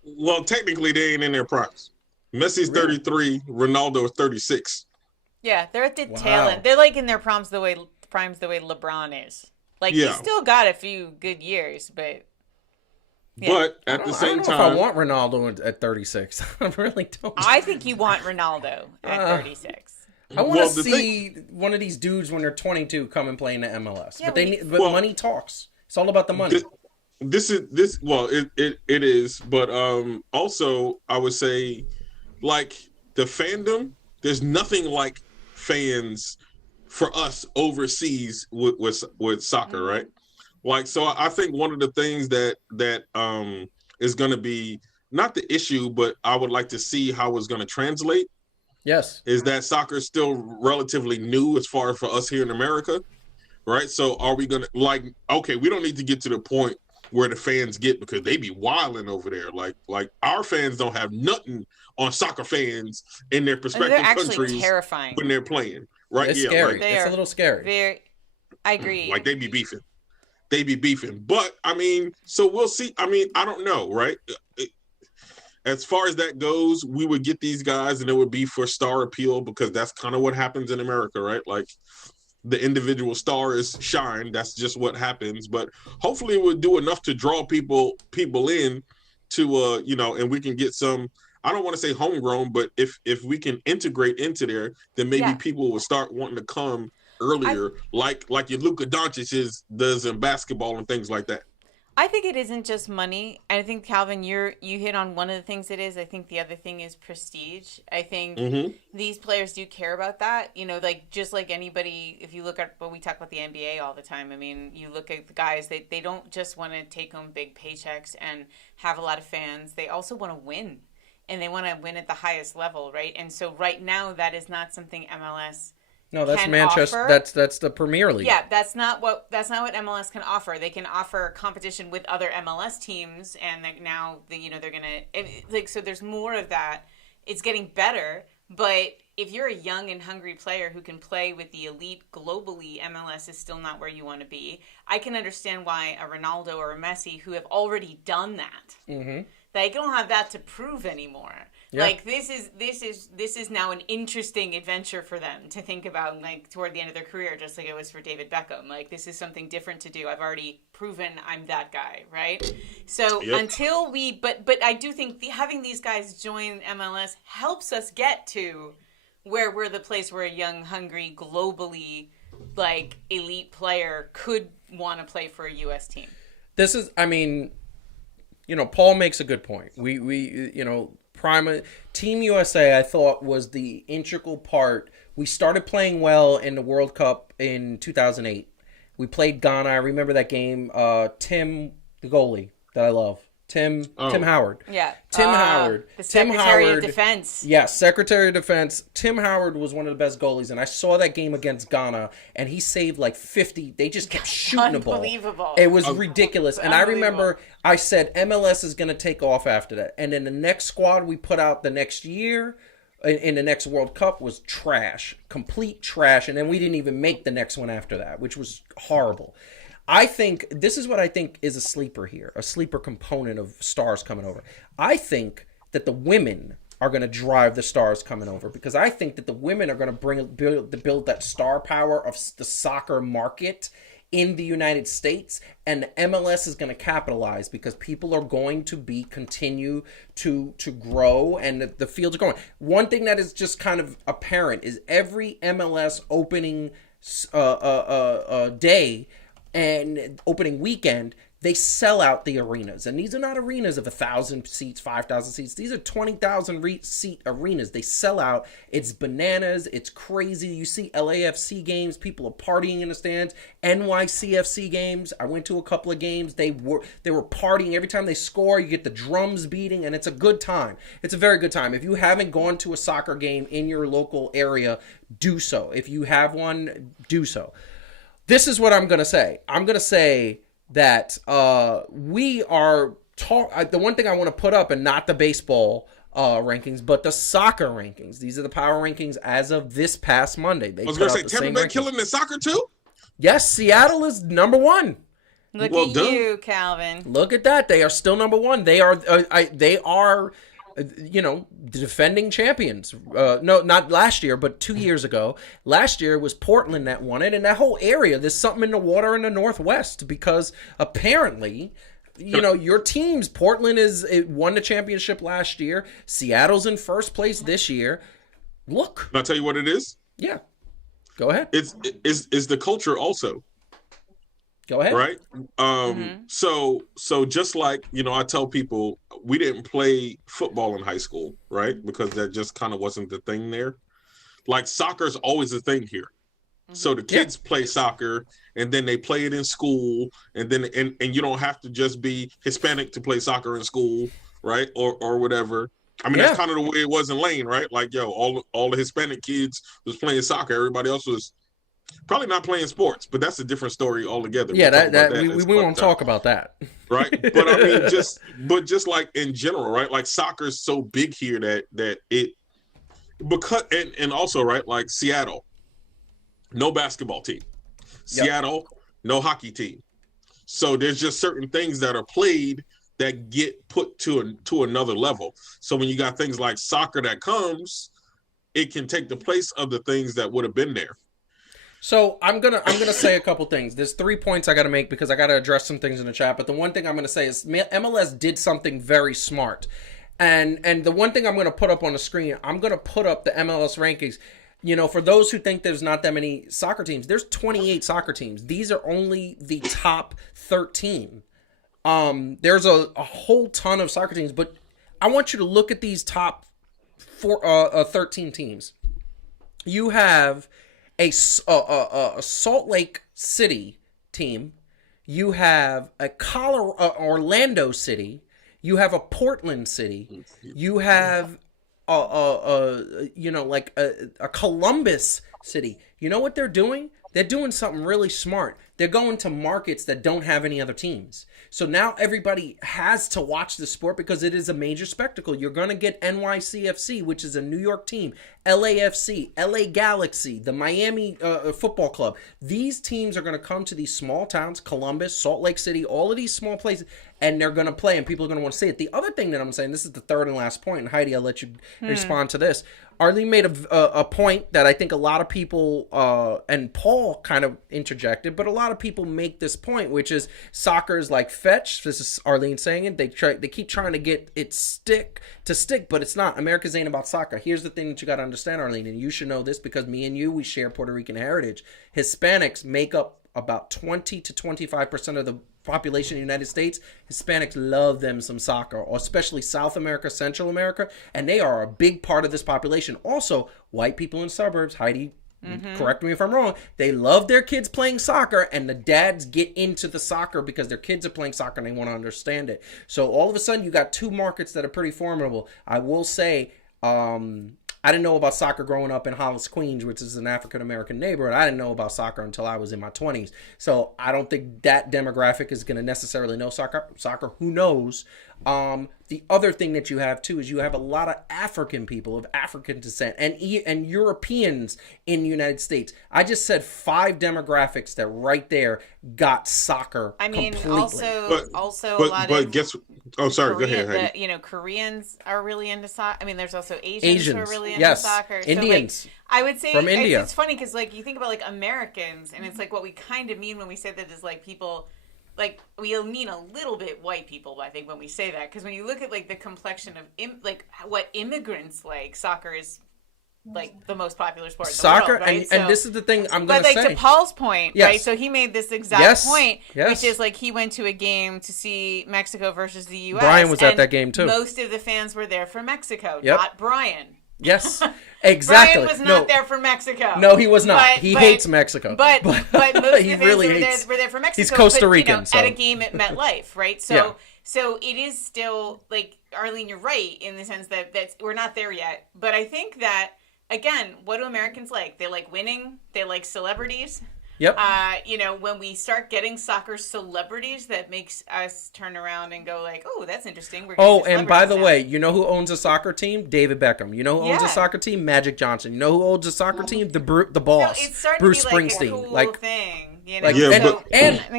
Well, technically, they ain't in their primes. Messi's 33, Ronaldo is 36. Yeah, they're at the tail end. They're like in their primes the way LeBron is. Like, he's still got a few good years, but... Yeah. But at the same time... I don't know if I want Ronaldo at 36. I really don't. I think you want Ronaldo at 36. I want to see one of these dudes when they're 22 come and play in the MLS. Yeah, but money talks. It's all about the money. It is, but also I would say, like, the fandom, there's nothing like fans for us overseas with soccer, right? Like, so I think one of the things that is going to be not the issue, but I would like to see how it's going to translate. Yes, is that soccer is still relatively new as far as for us here in America, right? So are we going to, like, okay, we don't need to get to the point where the fans get, because they be wilding over there. Like our fans don't have nothing on soccer fans in their respective countries terrifying when they're playing. Right? It's scary. It's a little scary. I agree. Like they be beefing. But I mean, so we'll see. I mean, I don't know, right? As far as that goes, we would get these guys and it would be for star appeal, because that's kind of what happens in America, right? Like, the individual stars shine. That's just what happens. But hopefully it would do enough to draw people in to, and we can get some, I don't want to say homegrown, but if we can integrate into there, then maybe people will start wanting to come earlier, like your Luka Doncic does in basketball and things like that. I think it isn't just money. I think, Calvin, you hit on one of the things it is. I think the other thing is prestige. I think these players do care about that. You know, like, just like anybody, if you look at, we talk about the NBA all the time. I mean, you look at the guys, they don't just want to take home big paychecks and have a lot of fans. They also want to win, and they want to win at the highest level, right? And so right now, that is not something MLS No, that's Manchester. Offer. That's the Premier League. Yeah, that's not what MLS can offer. They can offer competition with other MLS teams, and now they're gonna so there's more of that. It's getting better, but if you're a young and hungry player who can play with the elite globally, MLS is still not where you want to be. I can understand why a Ronaldo or a Messi, who have already done that, they don't have that to prove anymore. Yeah. Like, this is now an interesting adventure for them to think about, like, toward the end of their career, just like it was for David Beckham. Like, this is something different to do. I've already proven I'm that guy, right? So until but I do think having these guys join MLS helps us get to where we're the place where a young, hungry, globally, like, elite player could want to play for a U.S. team. This is, I mean, Paul makes a good point. We Team USA, I thought, was the integral part. We started playing well in the World Cup in 2008. We played Ghana. I remember that game. Tim, the goalie that I love. Tim Howard. Yeah. Tim Howard. The Secretary of Defense. Yeah, Secretary of Defense. Tim Howard was one of the best goalies, and I saw that game against Ghana, and he saved like 50. They just kept shooting the ball. Unbelievable. It was ridiculous. And I remember I said MLS is going to take off after that. And then the next squad we put out the next year in the next World Cup was trash. Complete trash. And then we didn't even make the next one after that, which was horrible. I think this is what I think is a sleeper here, a sleeper component of stars coming over. I think that the women are going to drive the stars coming over, because I think that the women are going to build that star power of the soccer market in the United States, and the MLS is going to capitalize because people are going to continue to grow, and the fields are going. One thing that is just kind of apparent is every MLS opening day and opening weekend, they sell out the arenas. And these are not arenas of 1,000 seats, 5,000 seats. These are 20,000 seat arenas. They sell out. It's bananas. It's crazy. You see LAFC games. People are partying in the stands. NYCFC games. I went to a couple of games. They were partying. Every time they score, you get the drums beating, and it's a good time. It's a very good time. If you haven't gone to a soccer game in your local area, do so. If you have one, do so. This is what I'm going to say. I'm going to say that we are the one thing I want to put up, and not the baseball rankings, but the soccer rankings. These are the power rankings as of this past Monday. I was going to say, Tampa Bay killing the soccer too? Yes, Seattle is number one. Look at you, Calvin. Look at that. They are still number one. They are the defending champions. No, not last year, but 2 years ago. Last year was Portland that won it, and that whole area, there's something in the water in the Northwest, because apparently, your teams, Portland it won the championship last year. Seattle's in first place this year. Look. Can I tell you what it is? Yeah. Go ahead. It's the culture also. Go ahead. Right. So just like, I tell people, we didn't play football in high school, right? Because that just kind of wasn't the thing there. Like, soccer is always a thing here. So the kids play soccer, and then they play it in school, and then and you don't have to just be Hispanic to play soccer in school, right? Or whatever. I mean, that's kind of the way it was in Lane, right? Like, all the Hispanic kids was playing soccer. Everybody else was probably not playing sports, but that's a different story altogether. Yeah, we won't talk about that. Right. But I mean, just like in general, right? Like, soccer is so big here that it, because, and also, right, like Seattle, no basketball team. Seattle, no hockey team. So there's just certain things that are played that get put to another level. So when you got things like soccer that comes, it can take the place of the things that would have been there. So I'm gonna say a couple things. There's 3 points I gotta make because I gotta address some things in the chat. But the one thing I'm gonna say is MLS did something very smart, and the one thing I'm gonna put up on the screen, I'm gonna put up the MLS rankings. For those who think there's not that many soccer teams, there's 28 soccer teams. These are only the top 13. There's a whole ton of soccer teams, but I want you to look at these top 13 teams. You have a Salt Lake City team. You have a Orlando City. You have a Portland City. You have a Columbus City. You know what they're doing? They're doing something really smart. They're going to markets that don't have any other teams. So now everybody has to watch the sport because it is a major spectacle. You're going to get NYCFC, which is a New York team, LAFC, LA Galaxy, the Miami Football Club. These teams are going to come to these small towns, Columbus, Salt Lake City, all of these small places, and they're going to play, and people are going to want to see it. The other thing that I'm saying, this is the third and last point, and Heidi, I'll let you respond to this. Arlene made a point that I think a lot of people people, and Paul kind of interjected, but a lot of people make this point, which is soccer is like fetch. This is Arlene saying it. They keep trying to get it stick, but it's not. America's ain't about soccer. Here's the thing that you got to understand, Arlene, and you should know this because me and you, we share Puerto Rican heritage. Hispanics make up about 20 to 25% of the population in the United States. Hispanics love them some soccer, or especially South America, Central America, and they are a big part of this population. Also, white people in suburbs, Heidi, correct me if I'm wrong, they love their kids playing soccer, and the dads get into the soccer because their kids are playing soccer and they want to understand it. So all of a sudden, you got two markets that are pretty formidable. I will say, I didn't know about soccer growing up in Hollis, Queens, which is an African-American neighborhood. I didn't know about soccer until I was in my 20s. So I don't think that demographic is going to necessarily know soccer. Who knows? The other thing that you have, too, is you have a lot of African people of African descent and Europeans in the United States. I just said 5 demographics that right there got soccer completely. Also a lot of... Oh, sorry. Go ahead, Heidi. Koreans are really into soccer. I mean, there's also Asians who are really into soccer. Indians. So, I would say from India. It's funny because, you think about, Americans, and it's what we kind of mean when we say that is, people... we mean a little bit white people, I think, when we say that. Because when you look at, the complexion of, what immigrants like, soccer is, the most popular sport in the world, right? And this is the thing I'm going to say. But, to Paul's point, right? So he made this exact point, which is, he went to a game to see Mexico versus the U.S. Brian was at that game, too. Most of the fans were there for Mexico, not Brian. Yes, exactly. Brian was not there for Mexico. No, he was not. He hates Mexico. But most of the fans were there for Mexico. He's Costa Rican. At a game at MetLife, right? So it is still, Arlene, you're right in the sense that we're not there yet. But I think that, again, what do Americans like? They like winning. They like celebrities. Yep. When we start getting soccer celebrities, that makes us turn around and go oh, that's interesting. And by the way, you know who owns a soccer team? David Beckham. You know who owns a soccer team? Magic Johnson. You know who owns a soccer team? The boss, Bruce Springsteen. A cool thing. And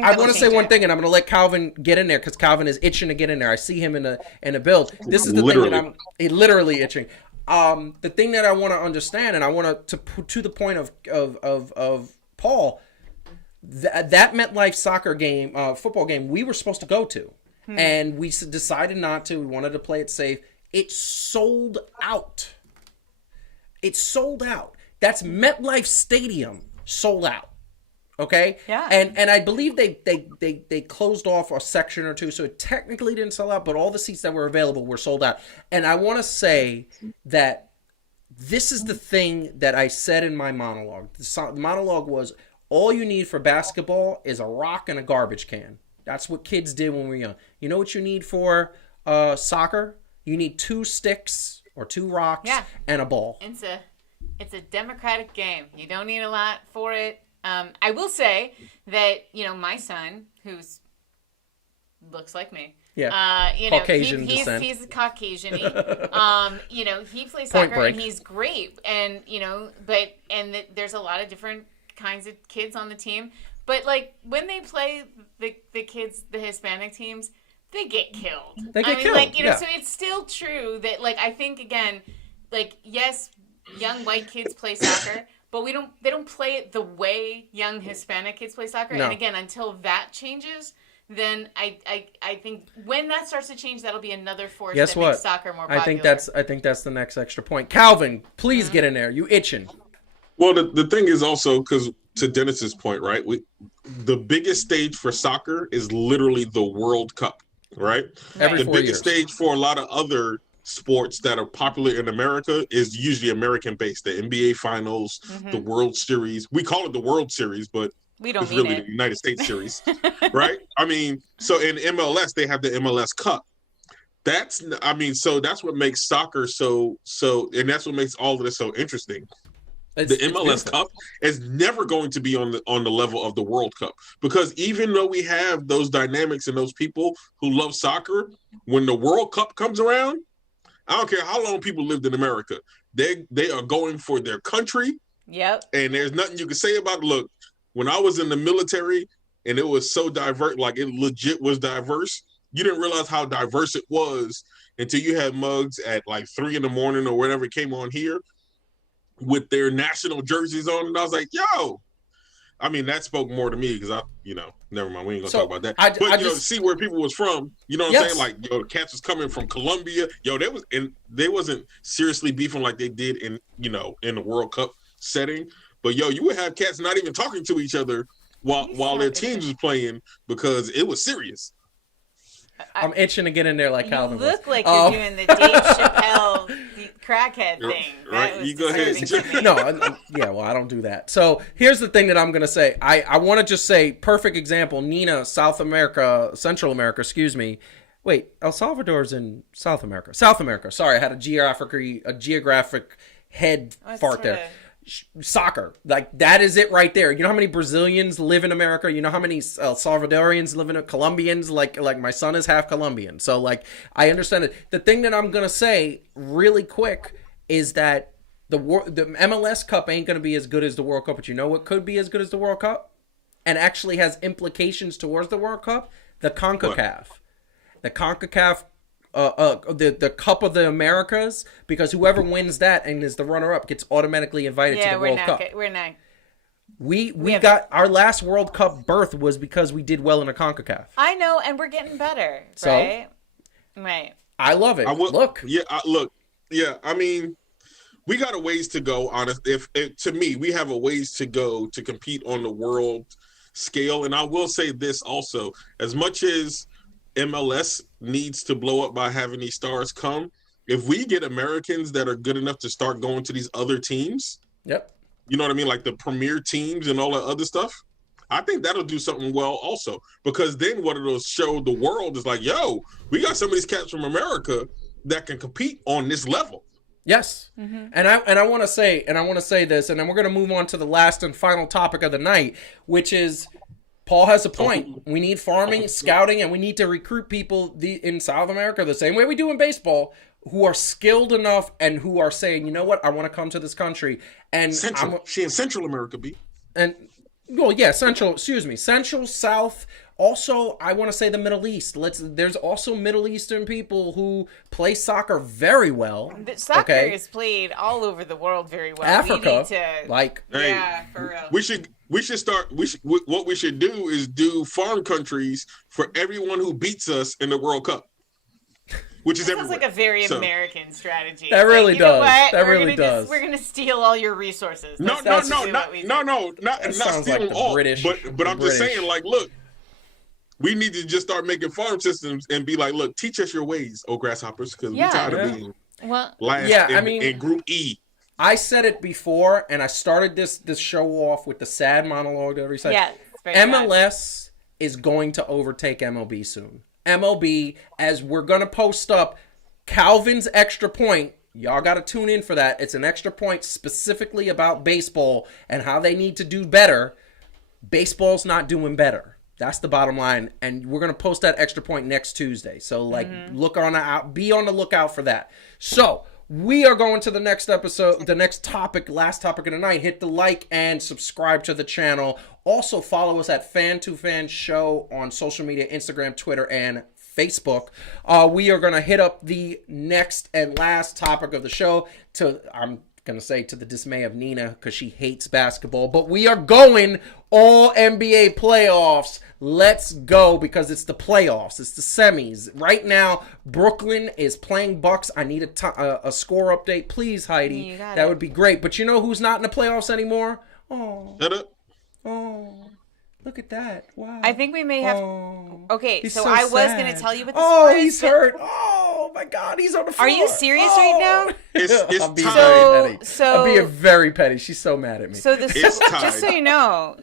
I want to say one thing, and I'm going to let Calvin get in there because Calvin is itching to get in there. I see him in a build. This is the thing that I'm literally itching. The thing that I want to understand, and I want to the point of Paul. That MetLife soccer game, football game, we were supposed to go to, and we decided not to. We wanted to play it safe. It sold out. That's MetLife Stadium sold out. Okay. Yeah. And I believe they closed off a section or two, so it technically didn't sell out, but all the seats that were available were sold out. And I want to say that this is the thing that I said in my monologue. The monologue was, all you need for basketball is a rock and a garbage can. That's what kids did when we were young. You know what you need for soccer? You need 2 sticks or 2 rocks and a ball. It's a democratic game. You don't need a lot for it. I will say that, my son, who's looks like me. Yeah. Caucasian descent. He's Caucasian-y. He plays soccer and he's great. And, there's a lot of different kinds of kids on the team, but when they play the kids, the Hispanic teams, they get killed. So it's still true that I think again, yes, young white kids play soccer, but they don't play it the way young Hispanic kids play soccer. No. And again, until that changes, then I think when that starts to change, that'll be another force that makes soccer more popular. I think that's the next extra point. Calvin, please get in there. You itching. Well, the thing is also, because to Dennis's point, right? The biggest stage for soccer is literally the World Cup, right? Every 4 years. The biggest stage for a lot of other sports that are popular in America is usually American-based. The NBA Finals, the World Series. We call it the World Series, but it's really the United States Series, right? I mean, so in MLS, they have the MLS Cup. So that's what makes soccer so, and that's what makes all of this so interesting. The MLS Cup is never going to be on the level of the World Cup, because even though we have those dynamics and those people who love soccer, when the World Cup comes around, I don't care how long people lived in America, they are going for their country. Yep. And there's nothing you can say about it. Look, when I was in the military and it was so diverse, it legit was diverse, you didn't realize how diverse it was until you had mugs at 3 a.m. or whatever came on here. with their national jerseys on, and I was like, yo. I mean, that spoke more to me because never mind. We ain't gonna talk about that. But to see where people was from, you know what I'm saying? Like, yo, the cats was coming from Colombia. Yo, they wasn't seriously beefing like they did in the World Cup setting. But yo, you would have cats not even talking to each other while their teams was playing because it was serious. I'm itching to get in there like Calvin. You look like you're doing the Dave Chappelle crackhead thing. Right, you go ahead. Well, I don't do that. So here's the thing that I'm going to say. I want to just say, perfect example, Nina, Central America, excuse me. Wait, El Salvador's in South America. South America. Sorry, I had a geographic head fart there. Soccer, like that is it right there. You know how many Brazilians live in America? You know how many El Salvadorians live in Colombians? Like my son is half Colombian, so like I understand it. The thing that I'm gonna say really quick is that the MLS Cup ain't gonna be as good as the World Cup, but you know what could be as good as the World Cup, and actually has implications towards the World Cup? The CONCACAF, the CONCACAF. The Cup of the Americas, because whoever wins that and is the runner-up gets automatically invited to the World Cup. We're not. We got our last World Cup berth was because we did well in a CONCACAF. I know, and we're getting better, so, right? Right. I love it. Look. Yeah, I mean, we got a ways to go. Honest, if to me, we have a ways to go to compete on the world scale. And I will say this also: as much as MLS needs to blow up by having these stars come, if we get Americans that are good enough to start going to these other teams, you know what I mean, like the premier teams and all that other stuff, I think that'll do something well also, because then what it'll show the world is like, yo, we got some of these cats from America that can compete on this level. Yes. Mm-hmm. And I want to say this, and then we're going to move on to the last and final topic of the night, which is Paul has a point. We need farming, scouting, and we need to recruit people in South America the same way we do in baseball, who are skilled enough and who are saying, you know what, I want to come to this country. And Central America, B. And well, yeah, Central, South. Also, I want to say the Middle East. There's also Middle Eastern people who play soccer very well. Soccer is played all over the world very well. Africa, for real. We should start. What we should do is do farm countries for everyone who beats us in the World Cup, which is everywhere. Sounds like a very American strategy. That really does. That really does. We're gonna steal all your resources. Not stealing all. British, but I'm just saying, like, look. We need to just start making farm systems and be like, look, teach us your ways, oh grasshoppers, because we're tired of being last in Group E. I said it before, and I started this show off with the sad monologue that every second. Yeah, MLS is going to overtake MLB soon. MLB, as we're going to post up Calvin's Extra Point, y'all got to tune in for that. It's an extra point specifically about baseball and how they need to do better. Baseball's not doing better. That's the bottom line, and we're gonna post that extra point next Tuesday. So, be on the lookout for that. So, we are going to the next episode, the next topic, last topic of the night. Hit the like and subscribe to the channel. Also, follow us at Fan2Fan Show on social media, Instagram, Twitter, and Facebook. We are gonna hit up the next and last topic of the show. I'm gonna say to the dismay of Nina because she hates basketball, but we are going all NBA playoffs. Let's go, because it's the playoffs. It's the semis. Right now, Brooklyn is playing Bucks. I need a score update. Please, Heidi. That would be great. But you know who's not in the playoffs anymore? Oh. Shut up. Oh. Look at that. Wow. I think we may have... Okay, so I was going to tell you what the score is. He's hurt. Oh, my God. He's on the floor. Are you serious right now? It's I'm being tied. very petty. I'm being very petty. She's so mad at me. So just so you know,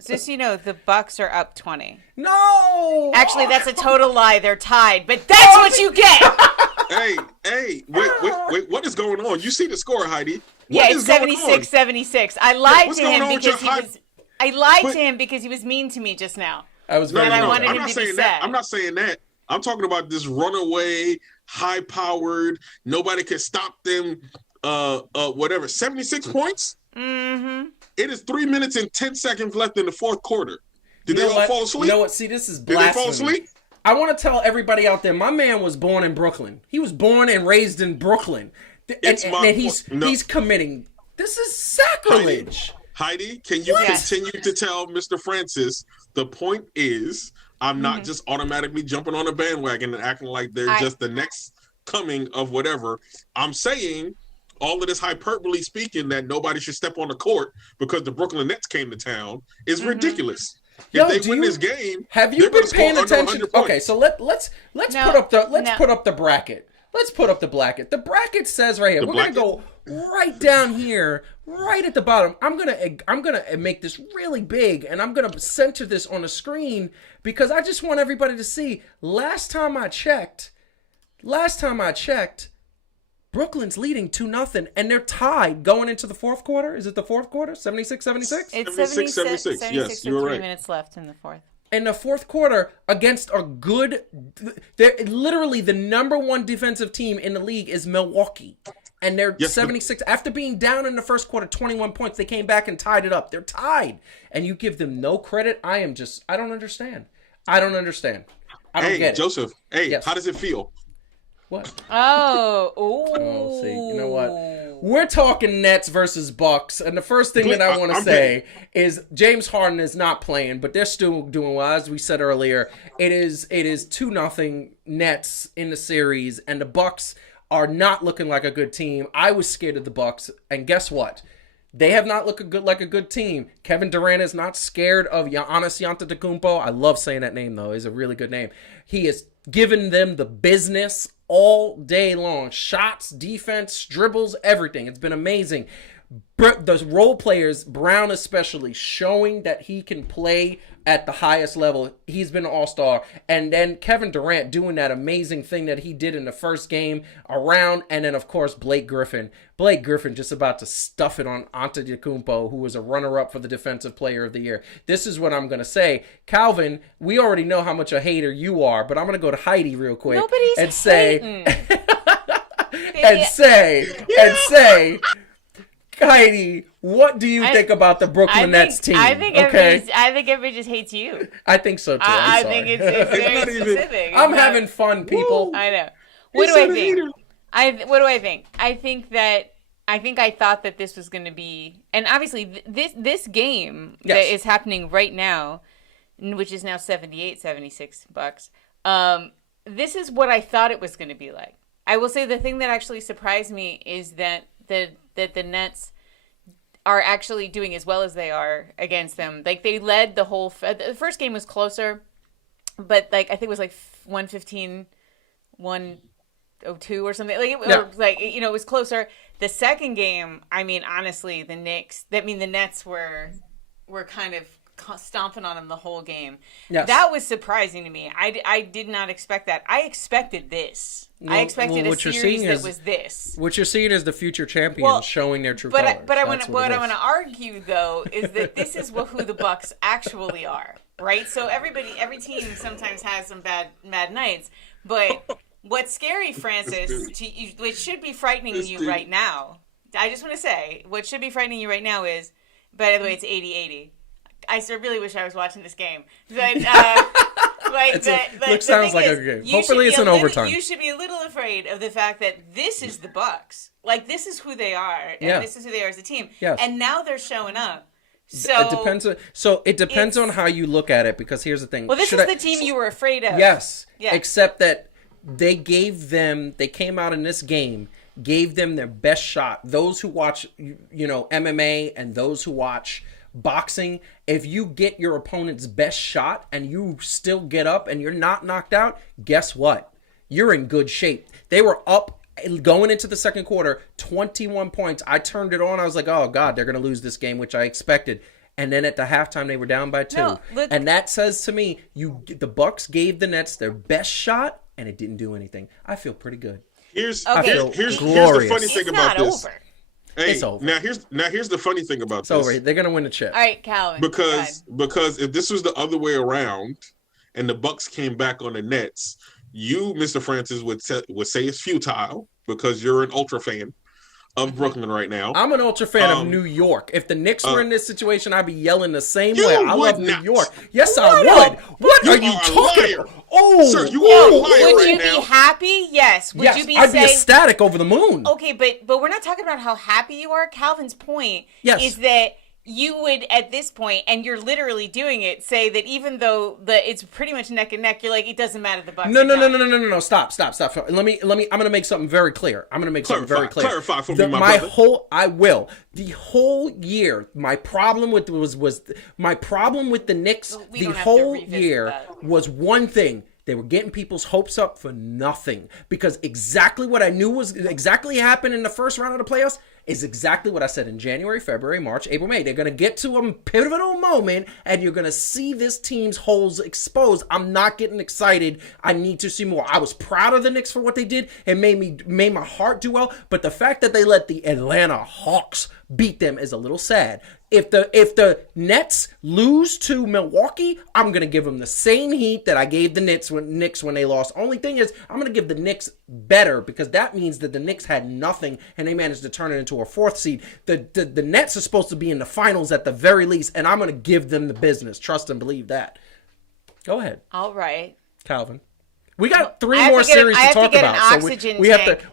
the Bucks are up 20. No! Actually, that's a total lie. They're tied, but that's what you get! Hey, wait, what is going on? You see the score, Heidi. It's 76-76. I lied to him because I lied to him because he was mean to me just now. I was very I wanted him to be sad. I'm not saying that. I'm talking about this runaway, high-powered, nobody can stop them, whatever, 76 points? Mm-hmm. It is 3 minutes and 10 seconds left in the fourth quarter. Did they all fall asleep? You know what? See, this is blasphemy. Did they fall asleep? I want to tell everybody out there, my man was born in Brooklyn. He was born and raised in Brooklyn. And he's committing This is sacrilege. Heidi, can you continue to tell Mr. Francis the point is I'm not just automatically jumping on a bandwagon and acting like they're just the next coming of whatever. I'm saying all of this hyperbole speaking that nobody should step on the court because the Brooklyn Nets came to town is ridiculous. If they win this game, have you been paying attention? Okay, so let's put up the bracket. Let's put up the bracket. The bracket says right here. We're gonna go right down here, right at the bottom. I'm gonna make this really big, and I'm gonna center this on the screen because I just want everybody to see. Last time I checked, Brooklyn's leading 2-0, and they're tied going into the fourth quarter. Is it the fourth quarter? 76-76? It's 76. Yes, you were right. 3 minutes left in the fourth. In the fourth quarter against they're literally the number one defensive team in the league is Milwaukee. And they're 76. After being down in the first quarter, 21 points, they came back and tied it up. They're tied. And you give them no credit. I don't understand. I don't get it. Joseph, how does it feel? What? Oh, see, you know what? We're talking Nets versus Bucks, and the first thing that I want to say is James Harden is not playing, but they're still doing well. As we said earlier, it is 2-0 Nets in the series, and the Bucks are not looking like a good team. I was scared of the Bucks, and guess what? They have not looked like a good team. Kevin Durant is not scared of Giannis Antetokounmpo. I love saying that name, though. It's a really good name. He has given them the business all day long. Shots, defense, dribbles, everything. It's been amazing. Those role players, Brown especially, showing that he can play at the highest level. He's been an all-star. And then Kevin Durant doing that amazing thing that he did in the first game around. And then, of course, Blake Griffin. Blake Griffin just about to stuff it on Antetokounmpo, who was a runner-up for the Defensive Player of the Year. This is what I'm going to say. Calvin, we already know how much a hater you are, but I'm going to go to Heidi real quick. Nobody's and say, hating. and say, Heidi, what do you think about the Brooklyn Nets team? I think everybody just hates you. I think so too. I think it's very specific. I'm having fun, people. I know. What do I think? What do I think? I thought that this was going to be, and obviously this game that is happening right now, which is now 78-76 Bucks. This is what I thought it was going to be like. I will say the thing that actually surprised me is that the Nets are actually doing as well as they are against them. Like, they led the whole... The first game was closer, but, like, I think it was, like, 115, 102 or something. Like, it was closer. The second game, I mean, honestly, the Nets were kind of stomping on them the whole game. Yes. That was surprising to me. I did not expect that. I expected this. I expected a series that was this. What you're seeing is the future champions showing their true colors. But I want to argue, though, is that this is who the Bucks actually are, right? So every team sometimes has some bad nights, but what's scary, Francis, which should be frightening you right now, I just want to say, what should be frightening you right now is, by the way, it's 80-80. I really wish I was watching this game. But, sounds like a game. Hopefully it's an overtime. You should be a little afraid of the fact that this is the Bucks. Like, this is who they are, and this is who they are as a team. Yes. And now they're showing up. So it depends on how you look at it, because here's the thing. Well, this is the team you were afraid of. Yes. Yeah. Except that they came out in this game, gave them their best shot. Those who watch, MMA and those who watch boxing, if you get your opponent's best shot and you still get up and you're not knocked out, guess what? You're in good shape. They were up going into the second quarter, 21 points. I turned it on. I was like, oh, God, they're going to lose this game, which I expected. And then at the halftime, they were down by 2. And that says to me, the Bucks gave the Nets their best shot, and it didn't do anything. I feel pretty good. Here's the funny thing about this. Over. Hey, it's over. Now here's the funny thing about this. Over. They're gonna win the chip. All right, Calvin. Because if this was the other way around, and the Bucks came back on the Nets, you, Mr. Francis, would say it's futile because you're an ultra fan of Brooklyn right now. I'm an ultra fan of New York. If the Knicks were in this situation, I'd be yelling the same way. I love New York. Yes, I would. What are you talking about? Oh, sir, you are a liar would right you now. be happy? Yes. Would yes, you be I'd saying, be ecstatic over the moon. okay, but we're not talking about how happy you are. Calvin's point is that you would, at this point, and you're literally doing it, say that even though it's pretty much neck and neck, you're like, it doesn't matter the Bucks. No. Stop. Let me. I'm going to make something very clear. Clarify for me, my brother. The whole year, my problem with the Knicks the whole year was one thing. They were getting people's hopes up for nothing, because exactly what I knew was exactly happened in the first round of the playoffs is exactly what I said in January, February, March, April, May. They're going to get to a pivotal moment, and you're going to see this team's holes exposed. I'm not getting excited. I need to see more. I was proud of the Knicks for what they did. It made my heart do well, but the fact that they let the Atlanta Hawks beat them is a little sad. If the Nets lose to Milwaukee, I'm going to give them the same heat that I gave the Knicks when they lost. Only thing is, I'm going to give the Knicks better, because that means that the Knicks had nothing and they managed to turn it into a 4th seed. The Nets are supposed to be in the finals at the very least, and I'm going to give them the business. Trust and believe that. Go ahead. All right. Calvin. We got 3 more series to talk about, so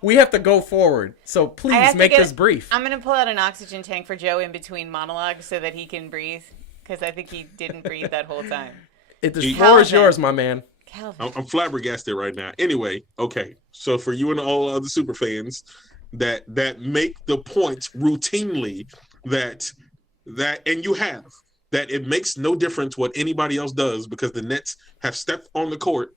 we have to go forward. So please make this brief. I'm going to pull out an oxygen tank for Joe in between monologues so that he can breathe, because I think he didn't breathe that whole time. The floor is yours, my man. Calvin. I'm flabbergasted right now. Anyway, okay. So for you and all other super fans that make the point routinely that and you have that it makes no difference what anybody else does because the Nets have stepped on the court,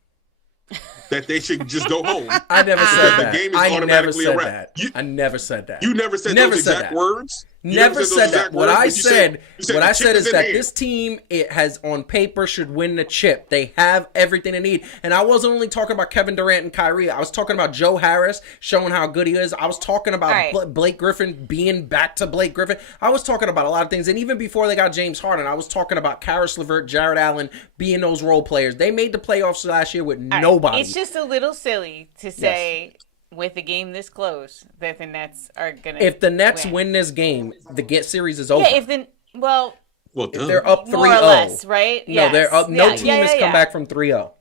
that they should just go home. I never said that. The game is automatically a wrap. I never said that. You never said those exact words? Never said that. What I said is that this team, it has on paper, should win the chip. They have everything they need. And I wasn't only talking about Kevin Durant and Kyrie. I was talking about Joe Harris showing how good he is. I was talking about Blake Griffin being back to Blake Griffin. I was talking about a lot of things. And even before they got James Harden, I was talking about Karis LeVert, Jared Allen being those role players. They made the playoffs last year with nobody. It's just a little silly to say... Yes. With a game this close, that the Nets are gonna. If the Nets win this game, the series is over. Yeah, if they're up 3-0, more or less, right? No, yes. they're up. No team has come back from 3-0.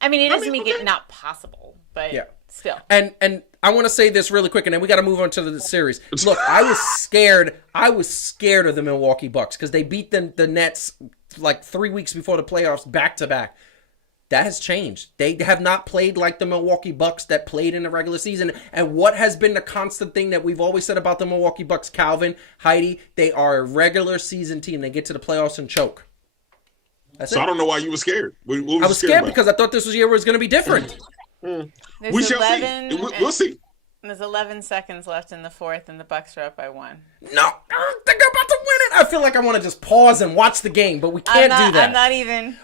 I mean, it doesn't make it not possible, but still. And I want to say this really quick, and then we got to move on to the series. Look, I was scared. I was scared of the Milwaukee Bucks because they beat the Nets like 3 weeks before the playoffs, back to back. That has changed. They have not played like the Milwaukee Bucks that played in the regular season. And what has been the constant thing that we've always said about the Milwaukee Bucks, Calvin, Heidi, they are a regular season team. They get to the playoffs and choke. That's it. I don't know why you were scared. What I was scared because I thought this year was going to be different. We shall see. We'll see. There's 11 seconds left in the 4th, and the Bucks are up by 1. No, I think I'm about to win it. I feel like I want to just pause and watch the game, but we can't do that. I'm not even.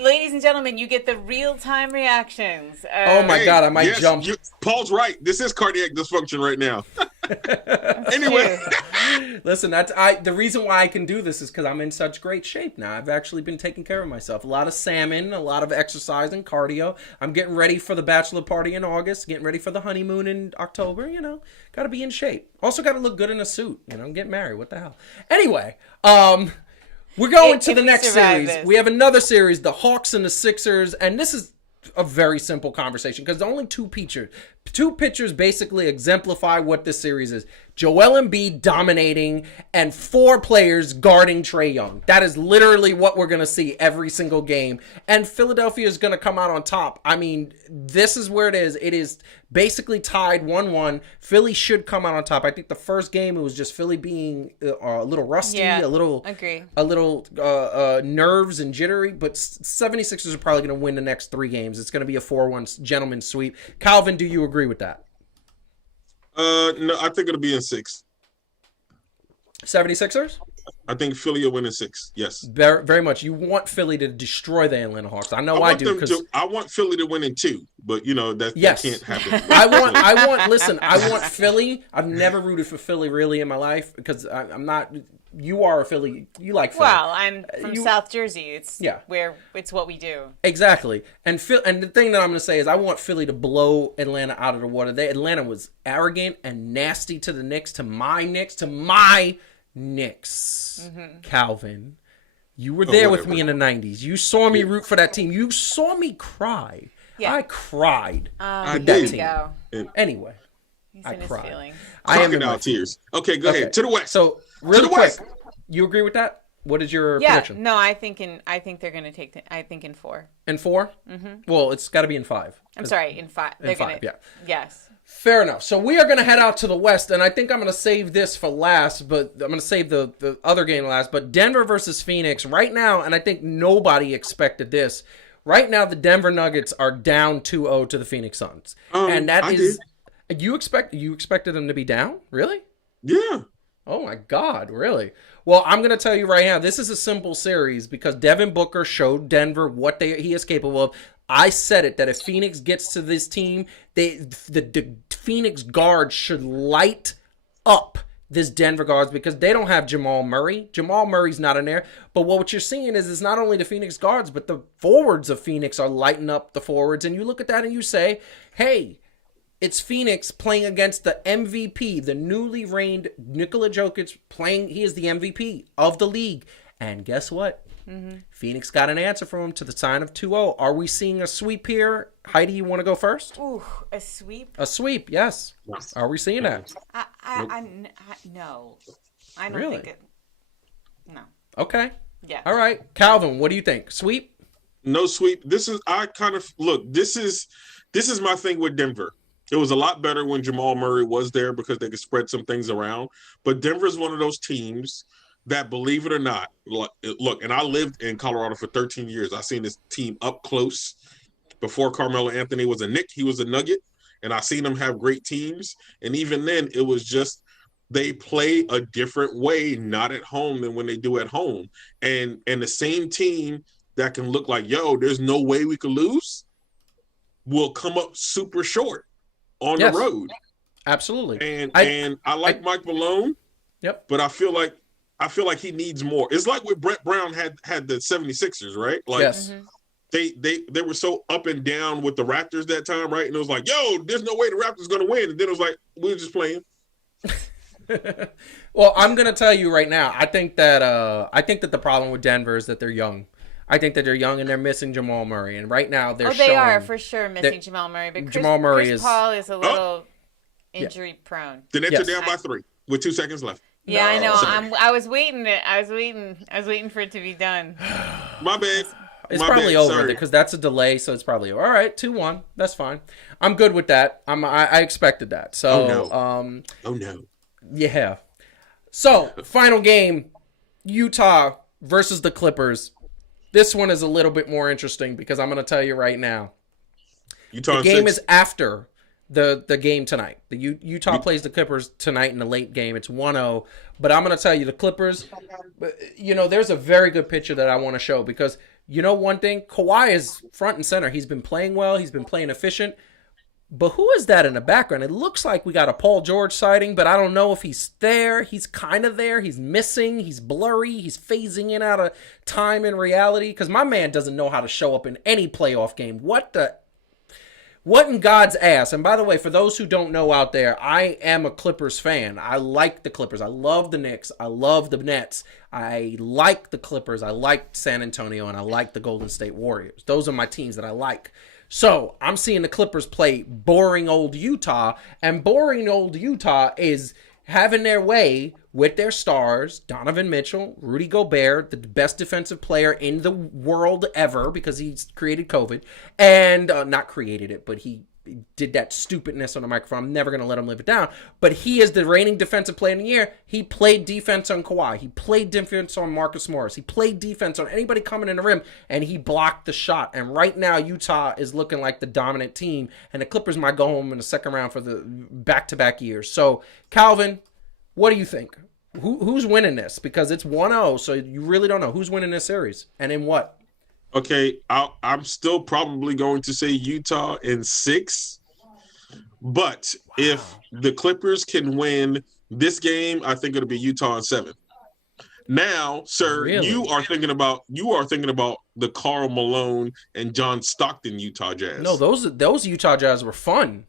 Ladies and gentlemen, you get the real-time reactions. Oh, my God, I might jump. Paul's right. This is cardiac dysfunction right now. Anyway. Listen, the reason why I can do this is because I'm in such great shape now. I've actually been taking care of myself. A lot of salmon, a lot of exercise and cardio. I'm getting ready for the bachelor party in August, getting ready for the honeymoon in October. Got to be in shape. Also got to look good in a suit. I'm getting married. What the hell? Anyway, we're going to the next series. We have another series, the Hawks and the Sixers, and this is a very simple conversation because the only two pitchers basically exemplify what this series is. Joel Embiid dominating and 4 players guarding Trae Young. That is literally what we're going to see every single game. And Philadelphia is going to come out on top. I mean, this is where it is. It is basically tied 1-1. Philly should come out on top. I think the first game, it was just Philly being a little rusty, a little nerves and jittery. But 76ers are probably going to win the next 3 games. It's going to be a 4-1 gentleman's sweep. Calvin, do you agree with that? No, I think it'll be in 6. 76ers? I think Philly will win in 6. Yes. Very, very much. You want Philly to destroy the Atlanta Hawks. I know I do. I want Philly to win in 2, but that can't happen. I want Philly. I've never rooted for Philly really in my life because I'm not. You are a Philly. You like Philly. Well, I'm from South Jersey. It's where it's what we do. Exactly. And the thing that I'm going to say is I want Philly to blow Atlanta out of the water. Atlanta was arrogant and nasty to the Knicks, to my Knicks. Mm-hmm. Calvin, You were there with me in the 90s. You saw me root for that team. You saw me cry. Yeah. I cried with that team. Anyway, I cried. I am in my tears. Okay, go ahead. To the West. So, really quick, you agree with that? What is your prediction? No, I think they're going to take I think in 4. In 4? Mm-hmm. Well, it's got to be in 5. I'm sorry, in 5. They're going to. Yeah. Yes. Fair enough. So we are going to head out to the West, and I think I'm going to save this for last, but I'm going to save the other game last. But Denver versus Phoenix right now, and I think nobody expected this. Right now, the Denver Nuggets are down 2-0 to the Phoenix Suns, and that is you expected them to be down? Really? Yeah. Oh my God, really? Well, I'm going to tell you right now, this is a simple series because Devin Booker showed Denver what he is capable of. I said it, that if Phoenix gets to this team, the Phoenix guards should light up this Denver guards because they don't have Jamal Murray. Jamal Murray's not in there. But what you're seeing is it's not only the Phoenix guards, but the forwards of Phoenix are lighting up the forwards. And you look at that and you say, hey, it's Phoenix playing against the MVP, the newly reigned Nikola Jokic playing. He is the MVP of the league. And guess what? Mm-hmm. Phoenix got an answer from him to the sign of 2-0. Are we seeing a sweep here? Heidi, you want to go first? Ooh, a sweep? A sweep, yes. Are we seeing that? No. I don't think it. No. Okay. Yeah. All right. Calvin, what do you think? Sweep? No sweep. This is my thing with Denver. It was a lot better when Jamal Murray was there because they could spread some things around. But Denver's one of those teams that, believe it or not, look, and I lived in Colorado for 13 years. I seen this team up close. Before Carmelo Anthony was a Knick, he was a Nugget, and I seen them have great teams. And even then, it was just they play a different way, not at home than when they do at home. And the same team that can look like, yo, there's no way we could lose, will come up super short on the road. Absolutely. And I like Mike Malone. Yep. But I feel like he needs more. It's like what Brett Brown had the 76ers, right? Like yes. They were so up and down with the Raptors that time, right? And it was like, yo, there's no way the Raptors going to win. And then it was like, we were just playing. Well, I'm going to tell you right now, I think that the problem with Denver is that they're young. I think that they're young and they're missing Jamal Murray. And right now they're they are for sure missing Jamal Murray. But Chris Paul is a little injury prone. The Nets are down by 3 with 2 seconds left. Yeah, I know. I was waiting for it to be done. My bad. It's probably over because that's a delay, so it's probably all right. 2-1, that's fine. I'm good with that. I expected that. So, oh no. Yeah. So, final game, Utah versus the Clippers. This one is a little bit more interesting because I'm going to tell you right now. The game is after the game tonight. The Utah plays the Clippers tonight in the late game. It's 1-0. But I'm going to tell you, the Clippers, there's a very good picture that I want to show because, one thing, Kawhi is front and center. He's been playing well. He's been playing efficient. But who is that in the background? It looks like we got a Paul George sighting, but I don't know if he's there. He's kind of there. He's missing. He's blurry. He's phasing in out of time and reality because my man doesn't know how to show up in any playoff game. What in God's ass? And by the way, for those who don't know out there, I am a Clippers fan. I like the Clippers. I love the Knicks. I love the Nets. I like the Clippers. I like San Antonio, and I like the Golden State Warriors. Those are my teams that I like. So I'm seeing the Clippers play boring old Utah, and boring old Utah is having their way with their stars, Donovan Mitchell, Rudy Gobert, the best defensive player in the world ever because he's created COVID, and not created it, but he did that stupidness on the microphone. I'm never going to let him live it down. But he is the reigning defensive player in the year. He played defense on Kawhi. He played defense on Marcus Morris. He played defense on anybody coming in the rim, and he blocked the shot. And right now, Utah is looking like the dominant team, and the Clippers might go home in the second round for the back-to-back years. So, Calvin, what do you think? Who's winning this? Because it's 1-0, so you really don't know. Who's winning this series, and in what? Okay, I'm still probably going to say Utah in 6. But if the Clippers can win this game, I think it'll be Utah in 7. Now, sir, really? you are thinking about the Karl Malone and John Stockton Utah Jazz. No, those Utah Jazz were fun.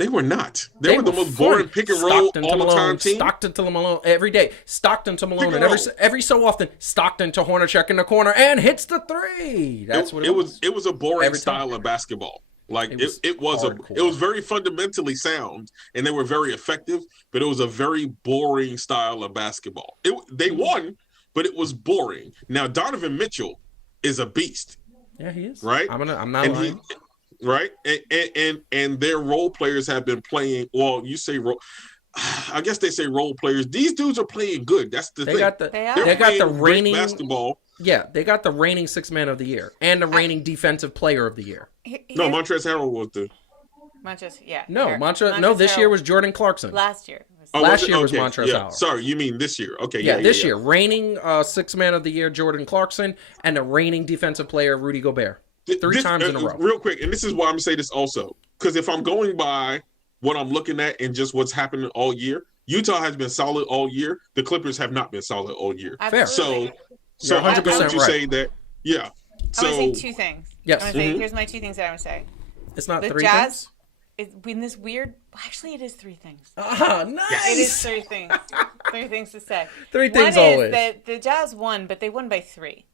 They were not. They were the most boring pick and roll all the time team. Stockton to Malone every day. Stockton to Malone, and every so often, Stockton to Hornacek in the corner and hits the three. That's what it was. It was a boring style of basketball. Like it was very fundamentally sound, and they were very effective. But it was a very boring style of basketball. They won, but it was boring. Now Donovan Mitchell is a beast. Yeah, he is. Right. I'm not lying. Right, and their role players have been playing. Well, you say role. I guess they say role players. These dudes are playing good. That's the thing. They got the reigning basketball. Yeah, they got the reigning sixth man of the year and the reigning defensive player of the year. No, Montrezl Harrell was the. Montrezl, yeah. No, this year was Jordan Clarkson. Last year. Last year was Montrezl Harrell. Sorry, you mean this year? Okay, this year, reigning sixth man of the year Jordan Clarkson and the reigning defensive player Rudy Gobert. Three times in a row. Real quick, and this is why I'm going to say this also. Because if I'm going by what I'm looking at and just what's happening all year, Utah has been solid all year. The Clippers have not been solid all year. Absolutely. So I'm going to say that, yeah. I'm going to say two things. Yes. I'm going to say, here's my two things that I'm going to say. It's not the three Jazz, things? In this weird... Actually, it is three things. Nice. It is three things. Three things to say. Three things always. One is that the Jazz won, but they won by 3.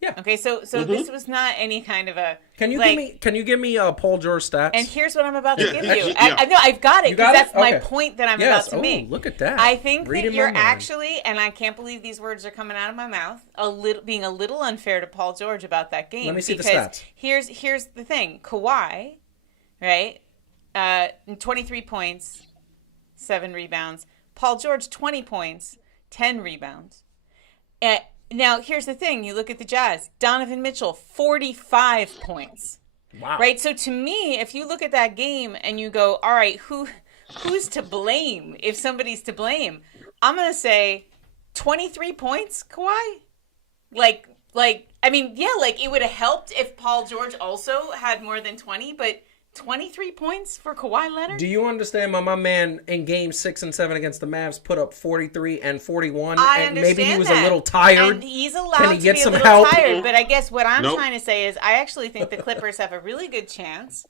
Yeah. Okay, so this was not any kind of a. Can you give me Paul George stats? And here's what I'm about to give you. Yeah. I know I've got it because that's my Okay. point that I'm about to make. Look at that. I think Reading that you're my mind. actually, and I can't believe these words are coming out of my mouth, being a little unfair to Paul George about that game. Let me see the stats. Here's the thing: Kawhi, right? 23 points, 7 rebounds. Paul George 20 points, 10 rebounds. Now, here's the thing. You look at the Jazz. Donovan Mitchell, 45 points. Wow. Right? So, to me, if you look at that game and you go, all right, who's to blame if somebody's to blame? I'm going to say 23 points, Kawhi? It would have helped if Paul George also had more than 20, but 23 points for Kawhi Leonard? Do you understand my man in game 6 and 7 against the Mavs put up 43 and 41? I and understand maybe he was that. a little tired. And he's allowed Can he to get be some a little help? tired. But I guess what I'm Nope. trying to say is I actually think the Clippers have a really good chance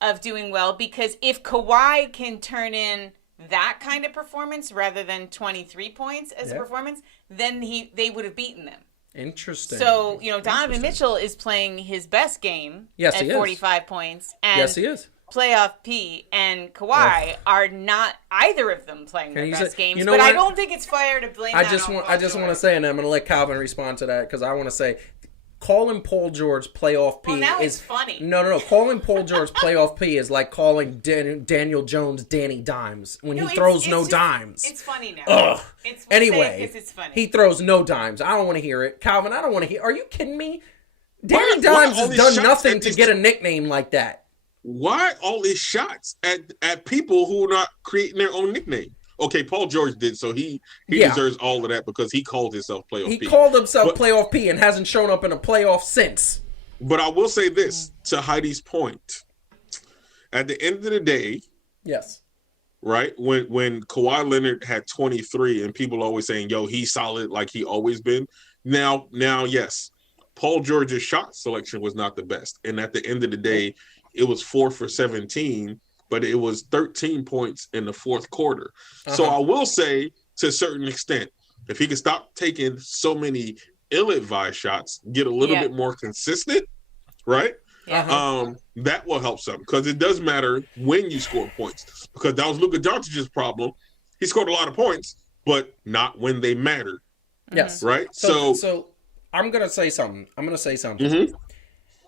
of doing well because if Kawhi can turn in that kind of performance rather than 23 points as a performance, then they would have beaten them. Interesting. So, Donovan Mitchell is playing his best game at 45 points. And yes, he is. Playoff P and Kawhi are not either of them playing their best games, but what? I don't think it's fair to blame that on Paul I just want to say, and I'm going to let Calvin respond to that because I want to say, calling Paul George playoff P it's funny. No. Calling Paul George playoff P is like calling Daniel Jones Danny Dimes when he throws dimes. It's funny now. Ugh. Anyway, it's funny. He throws no dimes. I don't want to hear it. Calvin, I don't want to hear. Are you kidding me? Danny Dimes has done nothing to get a nickname like that. Why all these shots at people who are not creating their own nickname? Okay, Paul George did, so he deserves all of that because he called himself Playoff P. He called himself Playoff P and hasn't shown up in a playoff since. But I will say this, to Heidi's point. At the end of the day, yes, right, when Kawhi Leonard had 23 and people always saying, yo, he's solid like he always been. Now, yes, Paul George's shot selection was not the best. And at the end of the day, it was 4 for 17, but it was 13 points in the fourth quarter. So I will say, to a certain extent, if he could stop taking so many ill-advised shots, get a little bit more consistent, right? That will help some because it does matter when you score points. Because that was Luka Doncic's problem. He scored a lot of points, but not when they mattered. Yes. Right? So I'm going to say something.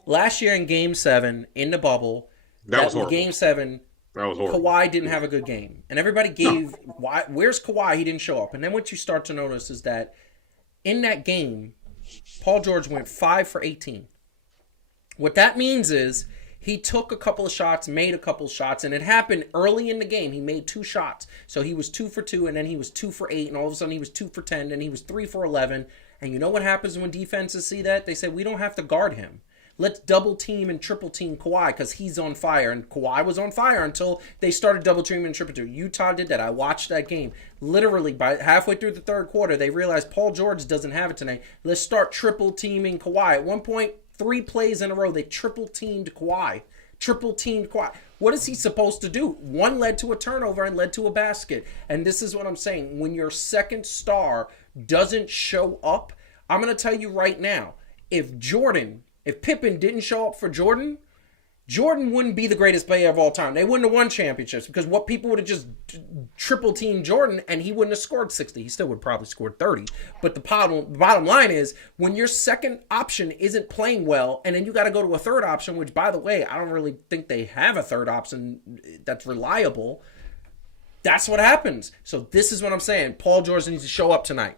Last year in Game 7 in the bubble, that was horrible. Game 7, that was horrible. Kawhi didn't have a good game. And everybody gave, where's Kawhi? He didn't show up. And then what you start to notice is that in that game, Paul George went 5 for 18. What that means is he took a couple of shots, made a couple of shots, and it happened early in the game. He made 2 shots. So he was 2 for 2, and then he was 2 for 8, and all of a sudden he was 2 for 10, and he was 3 for 11. And you know what happens when defenses see that? They say, we don't have to guard him. Let's double team and triple team Kawhi because he's on fire. And Kawhi was on fire until they started double teaming and triple teaming. Utah did that. I watched that game. Literally, by halfway through the third quarter, they realized Paul George doesn't have it tonight. Let's start triple teaming Kawhi. At one point, 3 plays in a row, they triple teamed Kawhi triple teamed Kawhi. What is he supposed to do? One led to a turnover and led to a basket. And this is what I'm saying. When your second star doesn't show up, I'm going to tell you right now, if Pippen didn't show up for Jordan wouldn't be the greatest player of all time. They wouldn't have won championships because what people would have just triple teamed Jordan and he wouldn't have scored 60. He still would probably scored 30. But the bottom line is when your second option isn't playing well and then you got to go to a third option, which by the way, I don't really think they have a third option that's reliable. That's what happens. So this is what I'm saying. Paul George needs to show up tonight.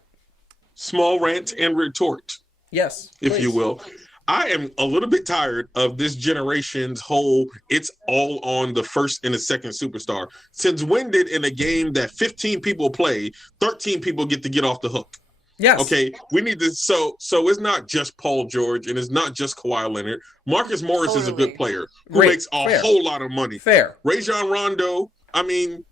Small rant and retort. Yes. If please. you will. I am a little bit tired of this generation's whole it's all on the first and the second superstar. Since when did in a game that 15 people play, 13 people get to get off the hook? Yes. Okay, we need to so it's not just Paul George and it's not just Kawhi Leonard. Marcus Morris is a good player who makes a whole lot of money. Fair. Rajon Rondo, I mean,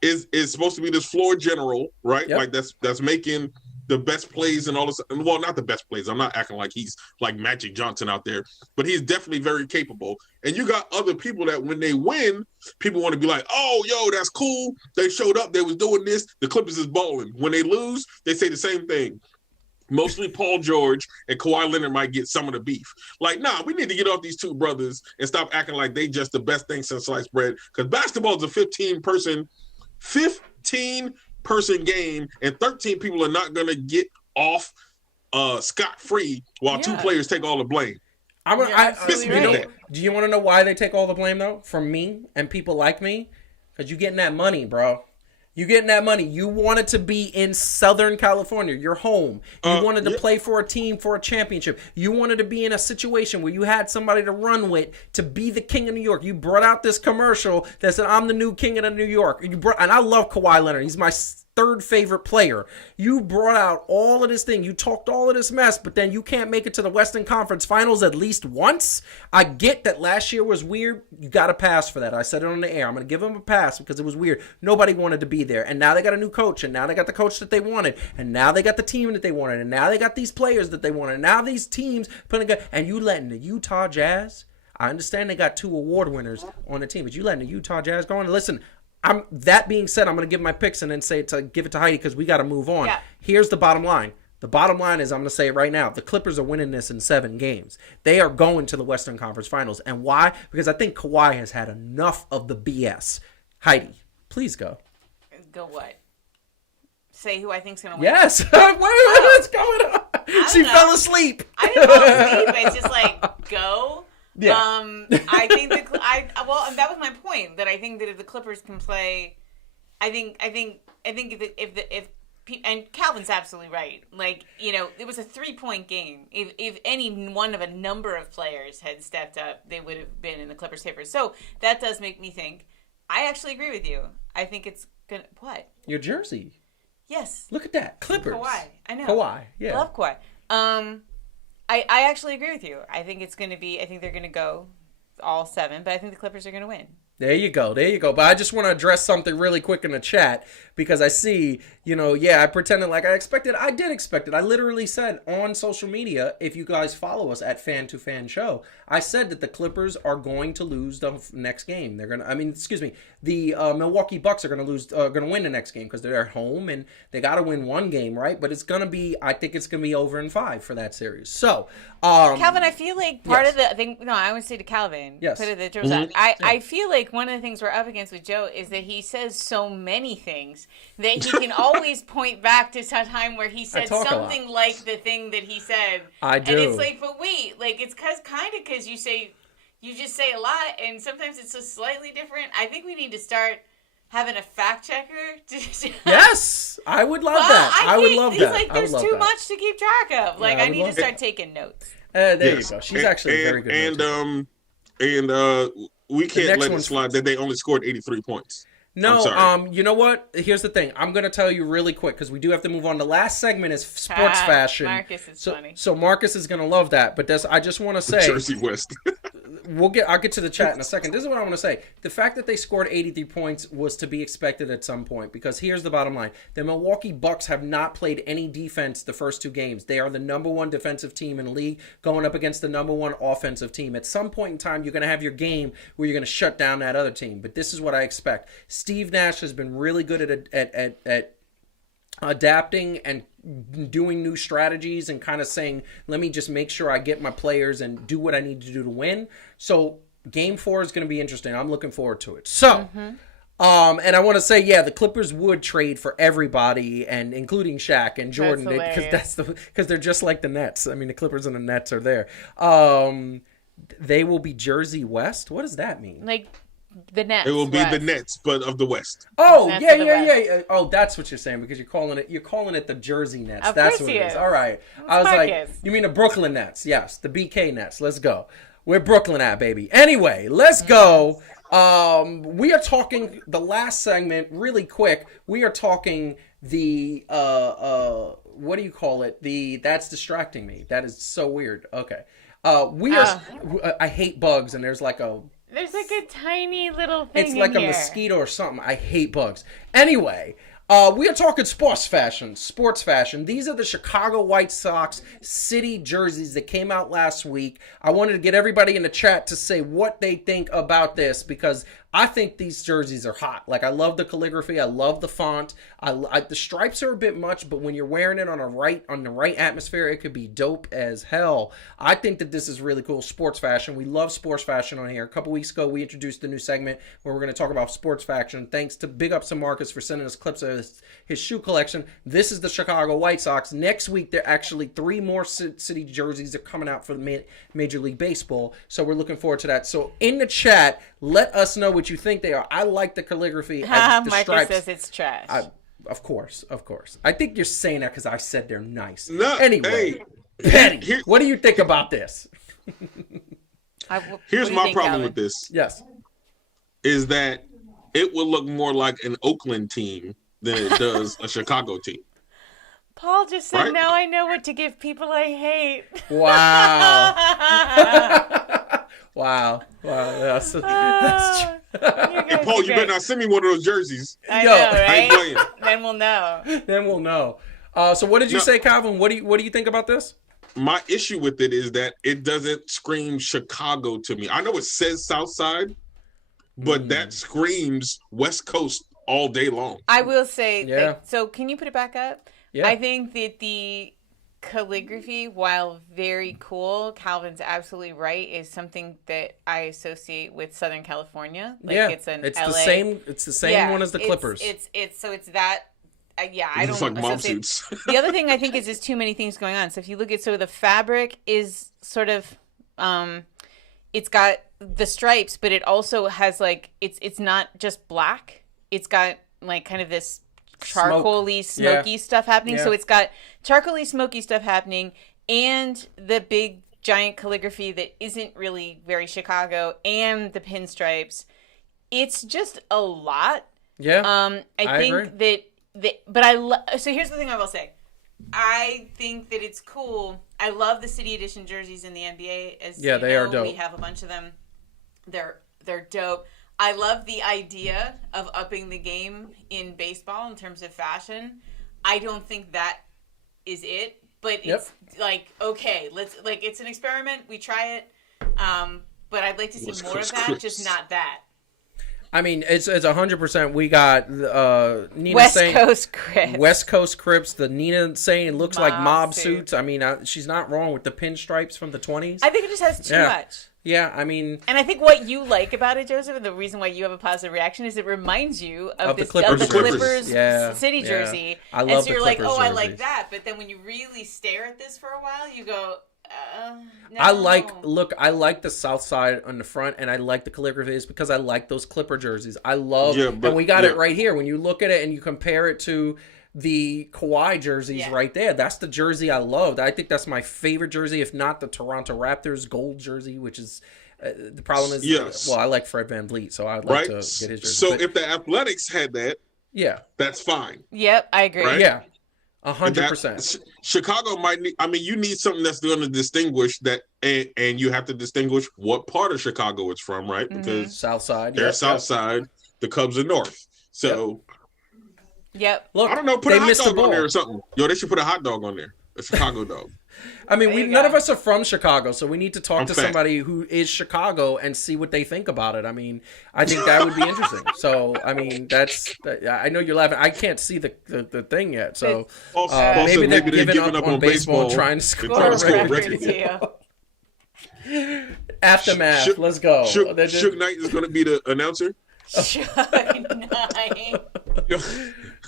is supposed to be this floor general, right? Yep. Like that's making the best plays and all this. Well, not the best plays. I'm not acting like he's like Magic Johnson out there, but he's definitely very capable. And you got other people that when they win, people want to be like, oh, yo, that's cool. They showed up. They was doing this. The Clippers is balling. When they lose, they say the same thing. Mostly Paul George and Kawhi Leonard might get some of the beef. Like, nah, we need to get off these two brothers and stop acting like they just the best thing since sliced bread. Because basketball is a 15-person game, and 13 people are not going to get off scot-free while two players take all the blame. Do you want to know why they take all the blame, though? From me and people like me? Because you're getting that money, bro. You're getting that money. You wanted to be in Southern California. You're home. You wanted to play for a team for a championship. You wanted to be in a situation where you had somebody to run with to be the king of New York. You brought out this commercial that said, I'm the new king of New York. And I love Kawhi Leonard. He's my third favorite player. You brought out all of this thing. You talked all of this mess, but then you can't make it to the Western Conference Finals at least once. I get that last year was weird. You got to pass for that. I said it on the air. I'm going to give them a pass because it was weird. Nobody wanted to be there. And now they got a new coach, and now they got the coach that they wanted, and now they got the team that they wanted, and now they got these players that they wanted, and now these teams putting together, and you letting the Utah Jazz, I understand they got 2 award winners on the team, but you letting the Utah Jazz go on. Listen, that being said, I'm going to give my picks and then give it to Heidi because we got to move on. Yeah. Here's the bottom line. The bottom line is, I'm going to say it right now, the Clippers are winning this in 7 games. They are going to the Western Conference Finals. And why? Because I think Kawhi has had enough of the BS. Heidi, please go. Go what? Say who I think's going to win? Yes. What's going on? She fell asleep. I didn't fall asleep. It's just like, go. Yeah. I think and that was my point, that I think that if the Clippers can play, I think if and Calvin's absolutely right. Like, you know, it was a 3-point game. If any one of a number of players had stepped up, they would have been in the Clippers' favor. So that does make me think. I actually agree with you. I think it's gonna what? Your jersey. Yes. Look at that. Clippers. Kawhi. I know. Kawhi. Yeah. I love Kawhi. I actually agree with you. I think they're going to go all 7, but I think the Clippers are going to win. There you go. But I just want to address something really quick in the chat because I see, I pretended like I expected. I did expect it. I literally said on social media, if you guys follow us at Fan to Fan Show, I said that the Clippers are going to lose the next game. The Milwaukee Bucks are going to win the next game because they're at home and they got to win one game, right? But I think it's going to be over in 5 for that series. So, Calvin, I feel like part of the thing. No, I would say to Calvin. Yes. Put it the terms out. I feel like one of the things we're up against with Joe is that he says so many things that he can always point back to some time where he said something like the thing that he said. I do. And it's like, but wait, like it's because you just say a lot, and sometimes it's just slightly different. I think we need to start having a fact checker. Yes, I would love that. I would love that. Like, there's too much to keep track of. Like, I need to start taking notes. There you go. She's actually very good. We can't let it slide that they only scored 83 points. No, you know what? Here's the thing. I'm going to tell you really quick because we do have to move on. The last segment is sports fashion. Marcus is funny. So Marcus is going to love that. But I just want to say. Jersey West. I'll get to the chat in a second. This is what I want to say. The fact that they scored 83 points was to be expected at some point, because here's the bottom line. The Milwaukee Bucks have not played any defense the first 2 games. They are the number 1 defensive team in the league going up against the number 1 offensive team. At some point in time, you're going to have your game where you're going to shut down that other team. But this is what I expect. Steve Nash has been really good at adapting and doing new strategies and kind of saying, let me just make sure I get my players and do what I need to do to win. So game 4 is going to be interesting. I'm looking forward to it. So, and I want to say, the Clippers would trade for everybody, and including Shaq and Jordan, because they're just like the Nets. I mean, the Clippers and the Nets are there. They will be Jersey West. What does that mean? Like the Nets. It will be the Nets, but of the West. Oh, yeah. Oh, that's what you're saying, because you're calling it the Jersey Nets. That's what it is. All right. I was like, you mean the Brooklyn Nets? Yes, the BK Nets. Let's go. Where Brooklyn at, baby? Anyway, let's go. We are talking the last segment really quick. We are talking the what do you call it? That's distracting me. That is so weird. Okay. I hate bugs, and there's like a tiny little thing. It's like a mosquito or something. I hate bugs. Anyway, we are talking sports fashion. These are the Chicago White Sox city jerseys that came out last week. I wanted to get everybody in the chat to say what they think about this, because I think these jerseys are hot. Like, I love the calligraphy. I love the font. The stripes are a bit much, but when you're wearing it on the right atmosphere, it could be dope as hell. I think that this is really cool. Sports fashion. We love sports fashion on here. A couple weeks ago, we introduced a new segment where we're going to talk about sports fashion. Thanks to Big Ups to Marcus for sending us clips of his shoe collection. This is the Chicago White Sox. Next week, there are actually 3 more city jerseys that are coming out for the Major League Baseball. So we're looking forward to that. So in the chat, let us know what you think they are. I like the calligraphy. The Marcus stripes. says it's trash. Of course. I think you're saying that because I said they're nice. No, anyway, Petty, what do you think about this? Here's my problem with this. Yes. Is that it will look more like an Oakland team than it does a Chicago team. Paul just said, now I know what to give people I hate. Wow. Wow. That's true. Hey, Paul, you better not send me one of those jerseys. I know, right? I ain't playing. Then we'll know. So what did you say, Calvin? What do you think about this? My issue with it is that it doesn't scream Chicago to me. I know it says South Side, but that screams West Coast all day long. I will say, so can you put it back up? Yeah. I think that the calligraphy, while very cool, Calvin's absolutely right, is something that I associate with Southern California. Like it's LA. It's the same one as the Clippers. It's that. I don't. It's like mob suits. The other thing I think is there's too many things going on. So if you look at the fabric is sort of, it's got the stripes, but it also has like it's not just black. It's got like kind of this charcoaly, smoky stuff happening. Yeah. So it's got charcoaly, smoky stuff happening, and the big giant calligraphy that isn't really very Chicago, and the pinstripes. It's just a lot. Yeah. I think agree. So here's the thing I will say. I think that it's cool. I love the City Edition jerseys in the NBA. They are dope. We have a bunch of them. They're dope. I love the idea of upping the game in baseball in terms of fashion. I don't think that is it, but it's like, okay, it's an experiment. We try it. But I'd like to see more of that, just not that. I mean, it's 100%. We got Nina West Coast Crips. The Nina saying it looks like mob suits. I mean, she's not wrong with the pinstripes from the 20s. I think it just has too much. Yeah, I mean... And I think what you like about it, Joseph, and the reason why you have a positive reaction is it reminds you of the Clippers city jersey. I love so you're like, jerseys. I like that. But then when you really stare at this for a while, you go... No. I like the South Side on the front, and I like the calligraphies because I like those Clipper jerseys. I love, and we got it right here. When you look at it and you compare it to the Kawhi jerseys right there, that's the jersey I loved. I think that's my favorite jersey, if not the Toronto Raptors gold jersey, which is the problem is, well, I like Fred VanVleet, so I'd like to get his jersey. So if the Athletics had that, that's fine. Yep, I agree. Right? Yeah. 100%. Chicago might need. I mean, you need something that's going to distinguish that, and you have to distinguish what part of Chicago it's from, right? Because South Side. They're South Side. The Cubs are North. So. Yep. Look, I don't know. Put a hot dog on there or something. Yo, they should put a hot dog on there. A Chicago dog. I mean, none of us are from Chicago, so we need to talk to somebody who is Chicago and see what they think about it. I mean, I think that would be interesting. So, I mean, I know you're laughing. I can't see the thing yet. So, maybe they're giving up on baseball trying to score a record. Aftermath. Let's go. Suge Knight is going to be the announcer. Suge Knight.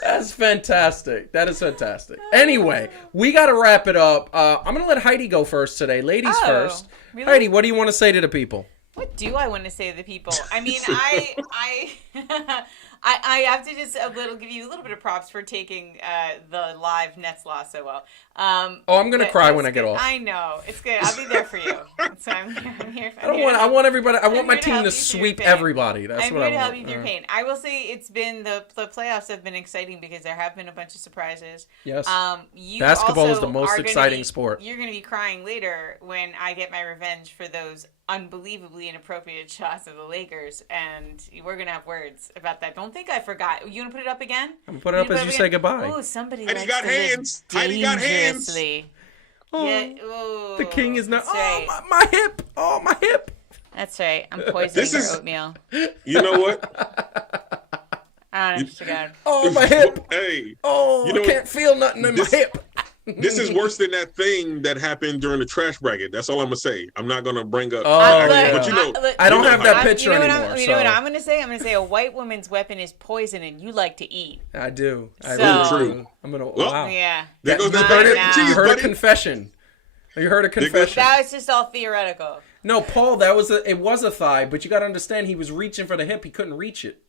That's fantastic. That is fantastic. Anyway, we got to wrap it up. I'm going to let Heidi go first today. Ladies first. Really? Heidi, what do you want to say to the people? What do I want to say to the people? I mean, I have to just give you a little bit of props for taking the live Nets loss so well. I'm gonna cry when I get off. I know, it's good. I'll be there for you. So I'm here. I want everybody. I want my team to sweep everybody. That's what I want. I'm here to help you with your pain. I will say it's been the playoffs have been exciting because there have been a bunch of surprises. Yes. Basketball is the most exciting sport. You're gonna be crying later when I get my revenge for those unbelievably inappropriate shots of the Lakers, and we're gonna have words about that. Don't think I forgot. You gonna put it up again? I'm gonna put it up as you say goodbye. Oh, somebody. Heidi got hands. Heidi got hands. Oh, yeah. Oh, the king is not. Right. Oh, my hip. Oh, my hip. That's right. I'm poisoning your oatmeal. You know what? Honest to God. Oh, my hip. Hey. Oh, I can't feel nothing in my hip. This is worse than that thing that happened during the trash bracket. That's all I'm gonna say. I'm not gonna bring up. But you know, I don't have that picture anymore. You know what I'm gonna say? I'm gonna say a white woman's weapon is poison, and you like to eat. I do. True. I'm gonna. Well, wow. Yeah. There goes that you heard a confession. You heard a confession. That was just all theoretical. No, Paul, it was a thigh, but you got to understand he was reaching for the hip. He couldn't reach it.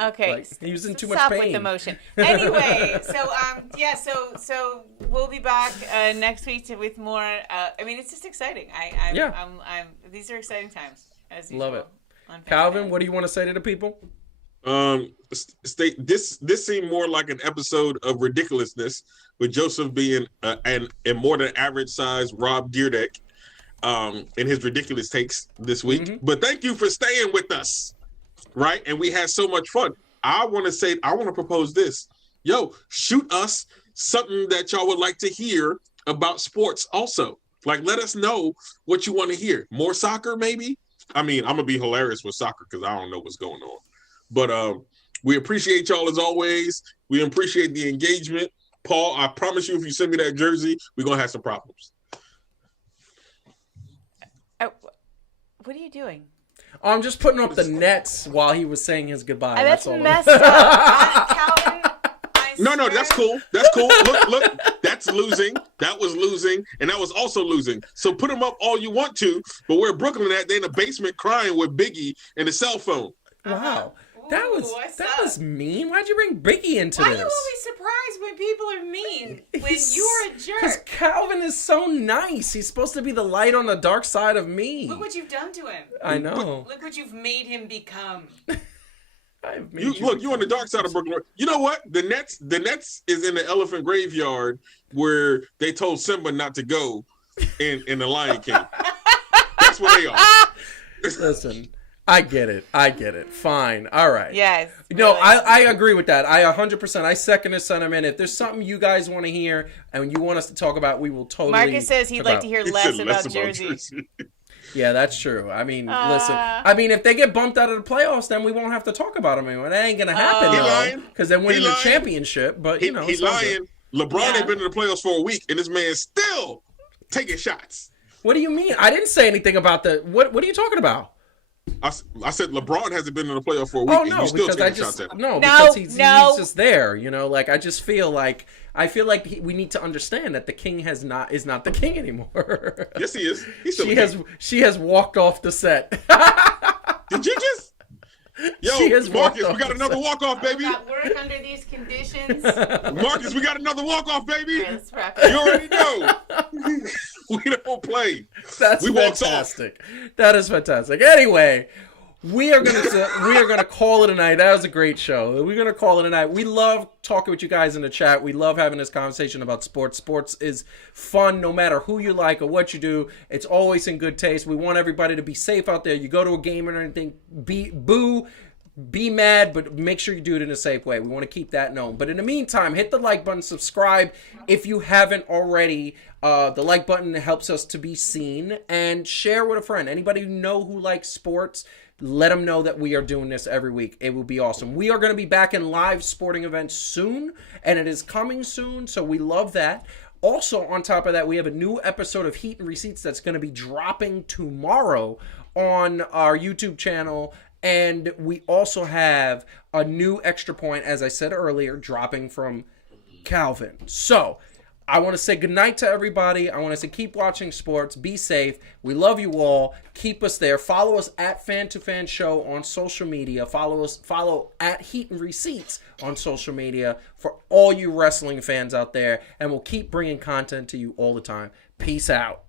Okay. He was in too much pain. Stop with the motion. Anyway, so we'll be back next week with more. I mean, it's just exciting. These are exciting times. As usual. Love it. Calvin, what do you want to say to the people? This seemed more like an episode of ridiculousness with Joseph being a more than average size Rob Dyrdek in his ridiculous takes this week. Mm-hmm. But thank you for staying with us, right? And we had so much fun. I want to propose this. Yo, shoot us something that y'all would like to hear about sports also. Like, let us know what you want to hear. More soccer, maybe? I mean, I'm going to be hilarious with soccer because I don't know what's going on. But we appreciate y'all as always. We appreciate the engagement. Paul, I promise you, if you send me that jersey, we're going to have some problems. What are you doing? Oh, I'm just putting up the nets while he was saying his goodbye. That's messed up. Calvin, No, that's cool. Look, that's losing. That was losing, and that was also losing. So put them up all you want to, but where Brooklyn at, they in the basement crying with Biggie and the cell phone. Wow. That was mean. Why'd you bring Biggie into this? Why are you always surprised when people are mean? When you're a jerk. Because Calvin is so nice. He's supposed to be the light on the dark side of me. Look what you've done to him. I know. Look what you've made him become. You on the dark side of Brooklyn. You know what? The Nets is in the elephant graveyard where they told Simba not to go in the Lion King. That's where they are. Listen. I get it. Fine. All right. Yes. No, really. I agree with that. I 100%. I second the sentiment. If there's something you guys want to hear and you want us to talk about, we will totally. Marcus says he'd like to hear less about Jersey. Yeah, that's true. I mean, listen. I mean, if they get bumped out of the playoffs, then we won't have to talk about them anymore. That ain't gonna happen though, because they're winning the championship. But you know, he's lying. LeBron ain't been in the playoffs for a week, and this man's still taking shots. What do you mean? I didn't say anything about the. What are you talking about? I said LeBron hasn't been in the playoff for a week. Oh no, and you still because shots at him. Because he's just there. You know, like I feel like we need to understand that the king is not the king anymore. Yes, he is. He's still she has walked off the set. Did you just? Yo, Marcus, we got another walk-off, baby. Got work under these conditions. Marcus, we got another walk-off, baby. Right, let's wrap it. You already know. We don't play. That's fantastic. That is fantastic. Anyway, we are gonna call it a night. That was a great show. We're gonna call it a night. We love talking with you guys in the chat. We love having this conversation about sports. Sports is fun, no matter who you like or what you do. It's always in good taste. We want everybody to be safe out there. You go to a game or anything, be mad, but make sure you do it in a safe way. We want to keep that known. But in the meantime, hit the like button, subscribe if you haven't already. The like button helps us to be seen, and share with a friend. Anybody you know who likes sports, let them know that we are doing this every week. It will be awesome. We are going to be back in live sporting events soon, and it is coming soon, so we love that. Also, on top of that, we have a new episode of Heat and Receipts that's going to be dropping tomorrow on our YouTube channel. And we also have a new extra point, as I said earlier, dropping from Calvin. So, I want to say goodnight to everybody. I want to say keep watching sports. Be safe. We love you all. Keep us there. Follow us at Fan to Fan Show on social media. Follow at Heat and Receipts on social media for all you wrestling fans out there. And we'll keep bringing content to you all the time. Peace out.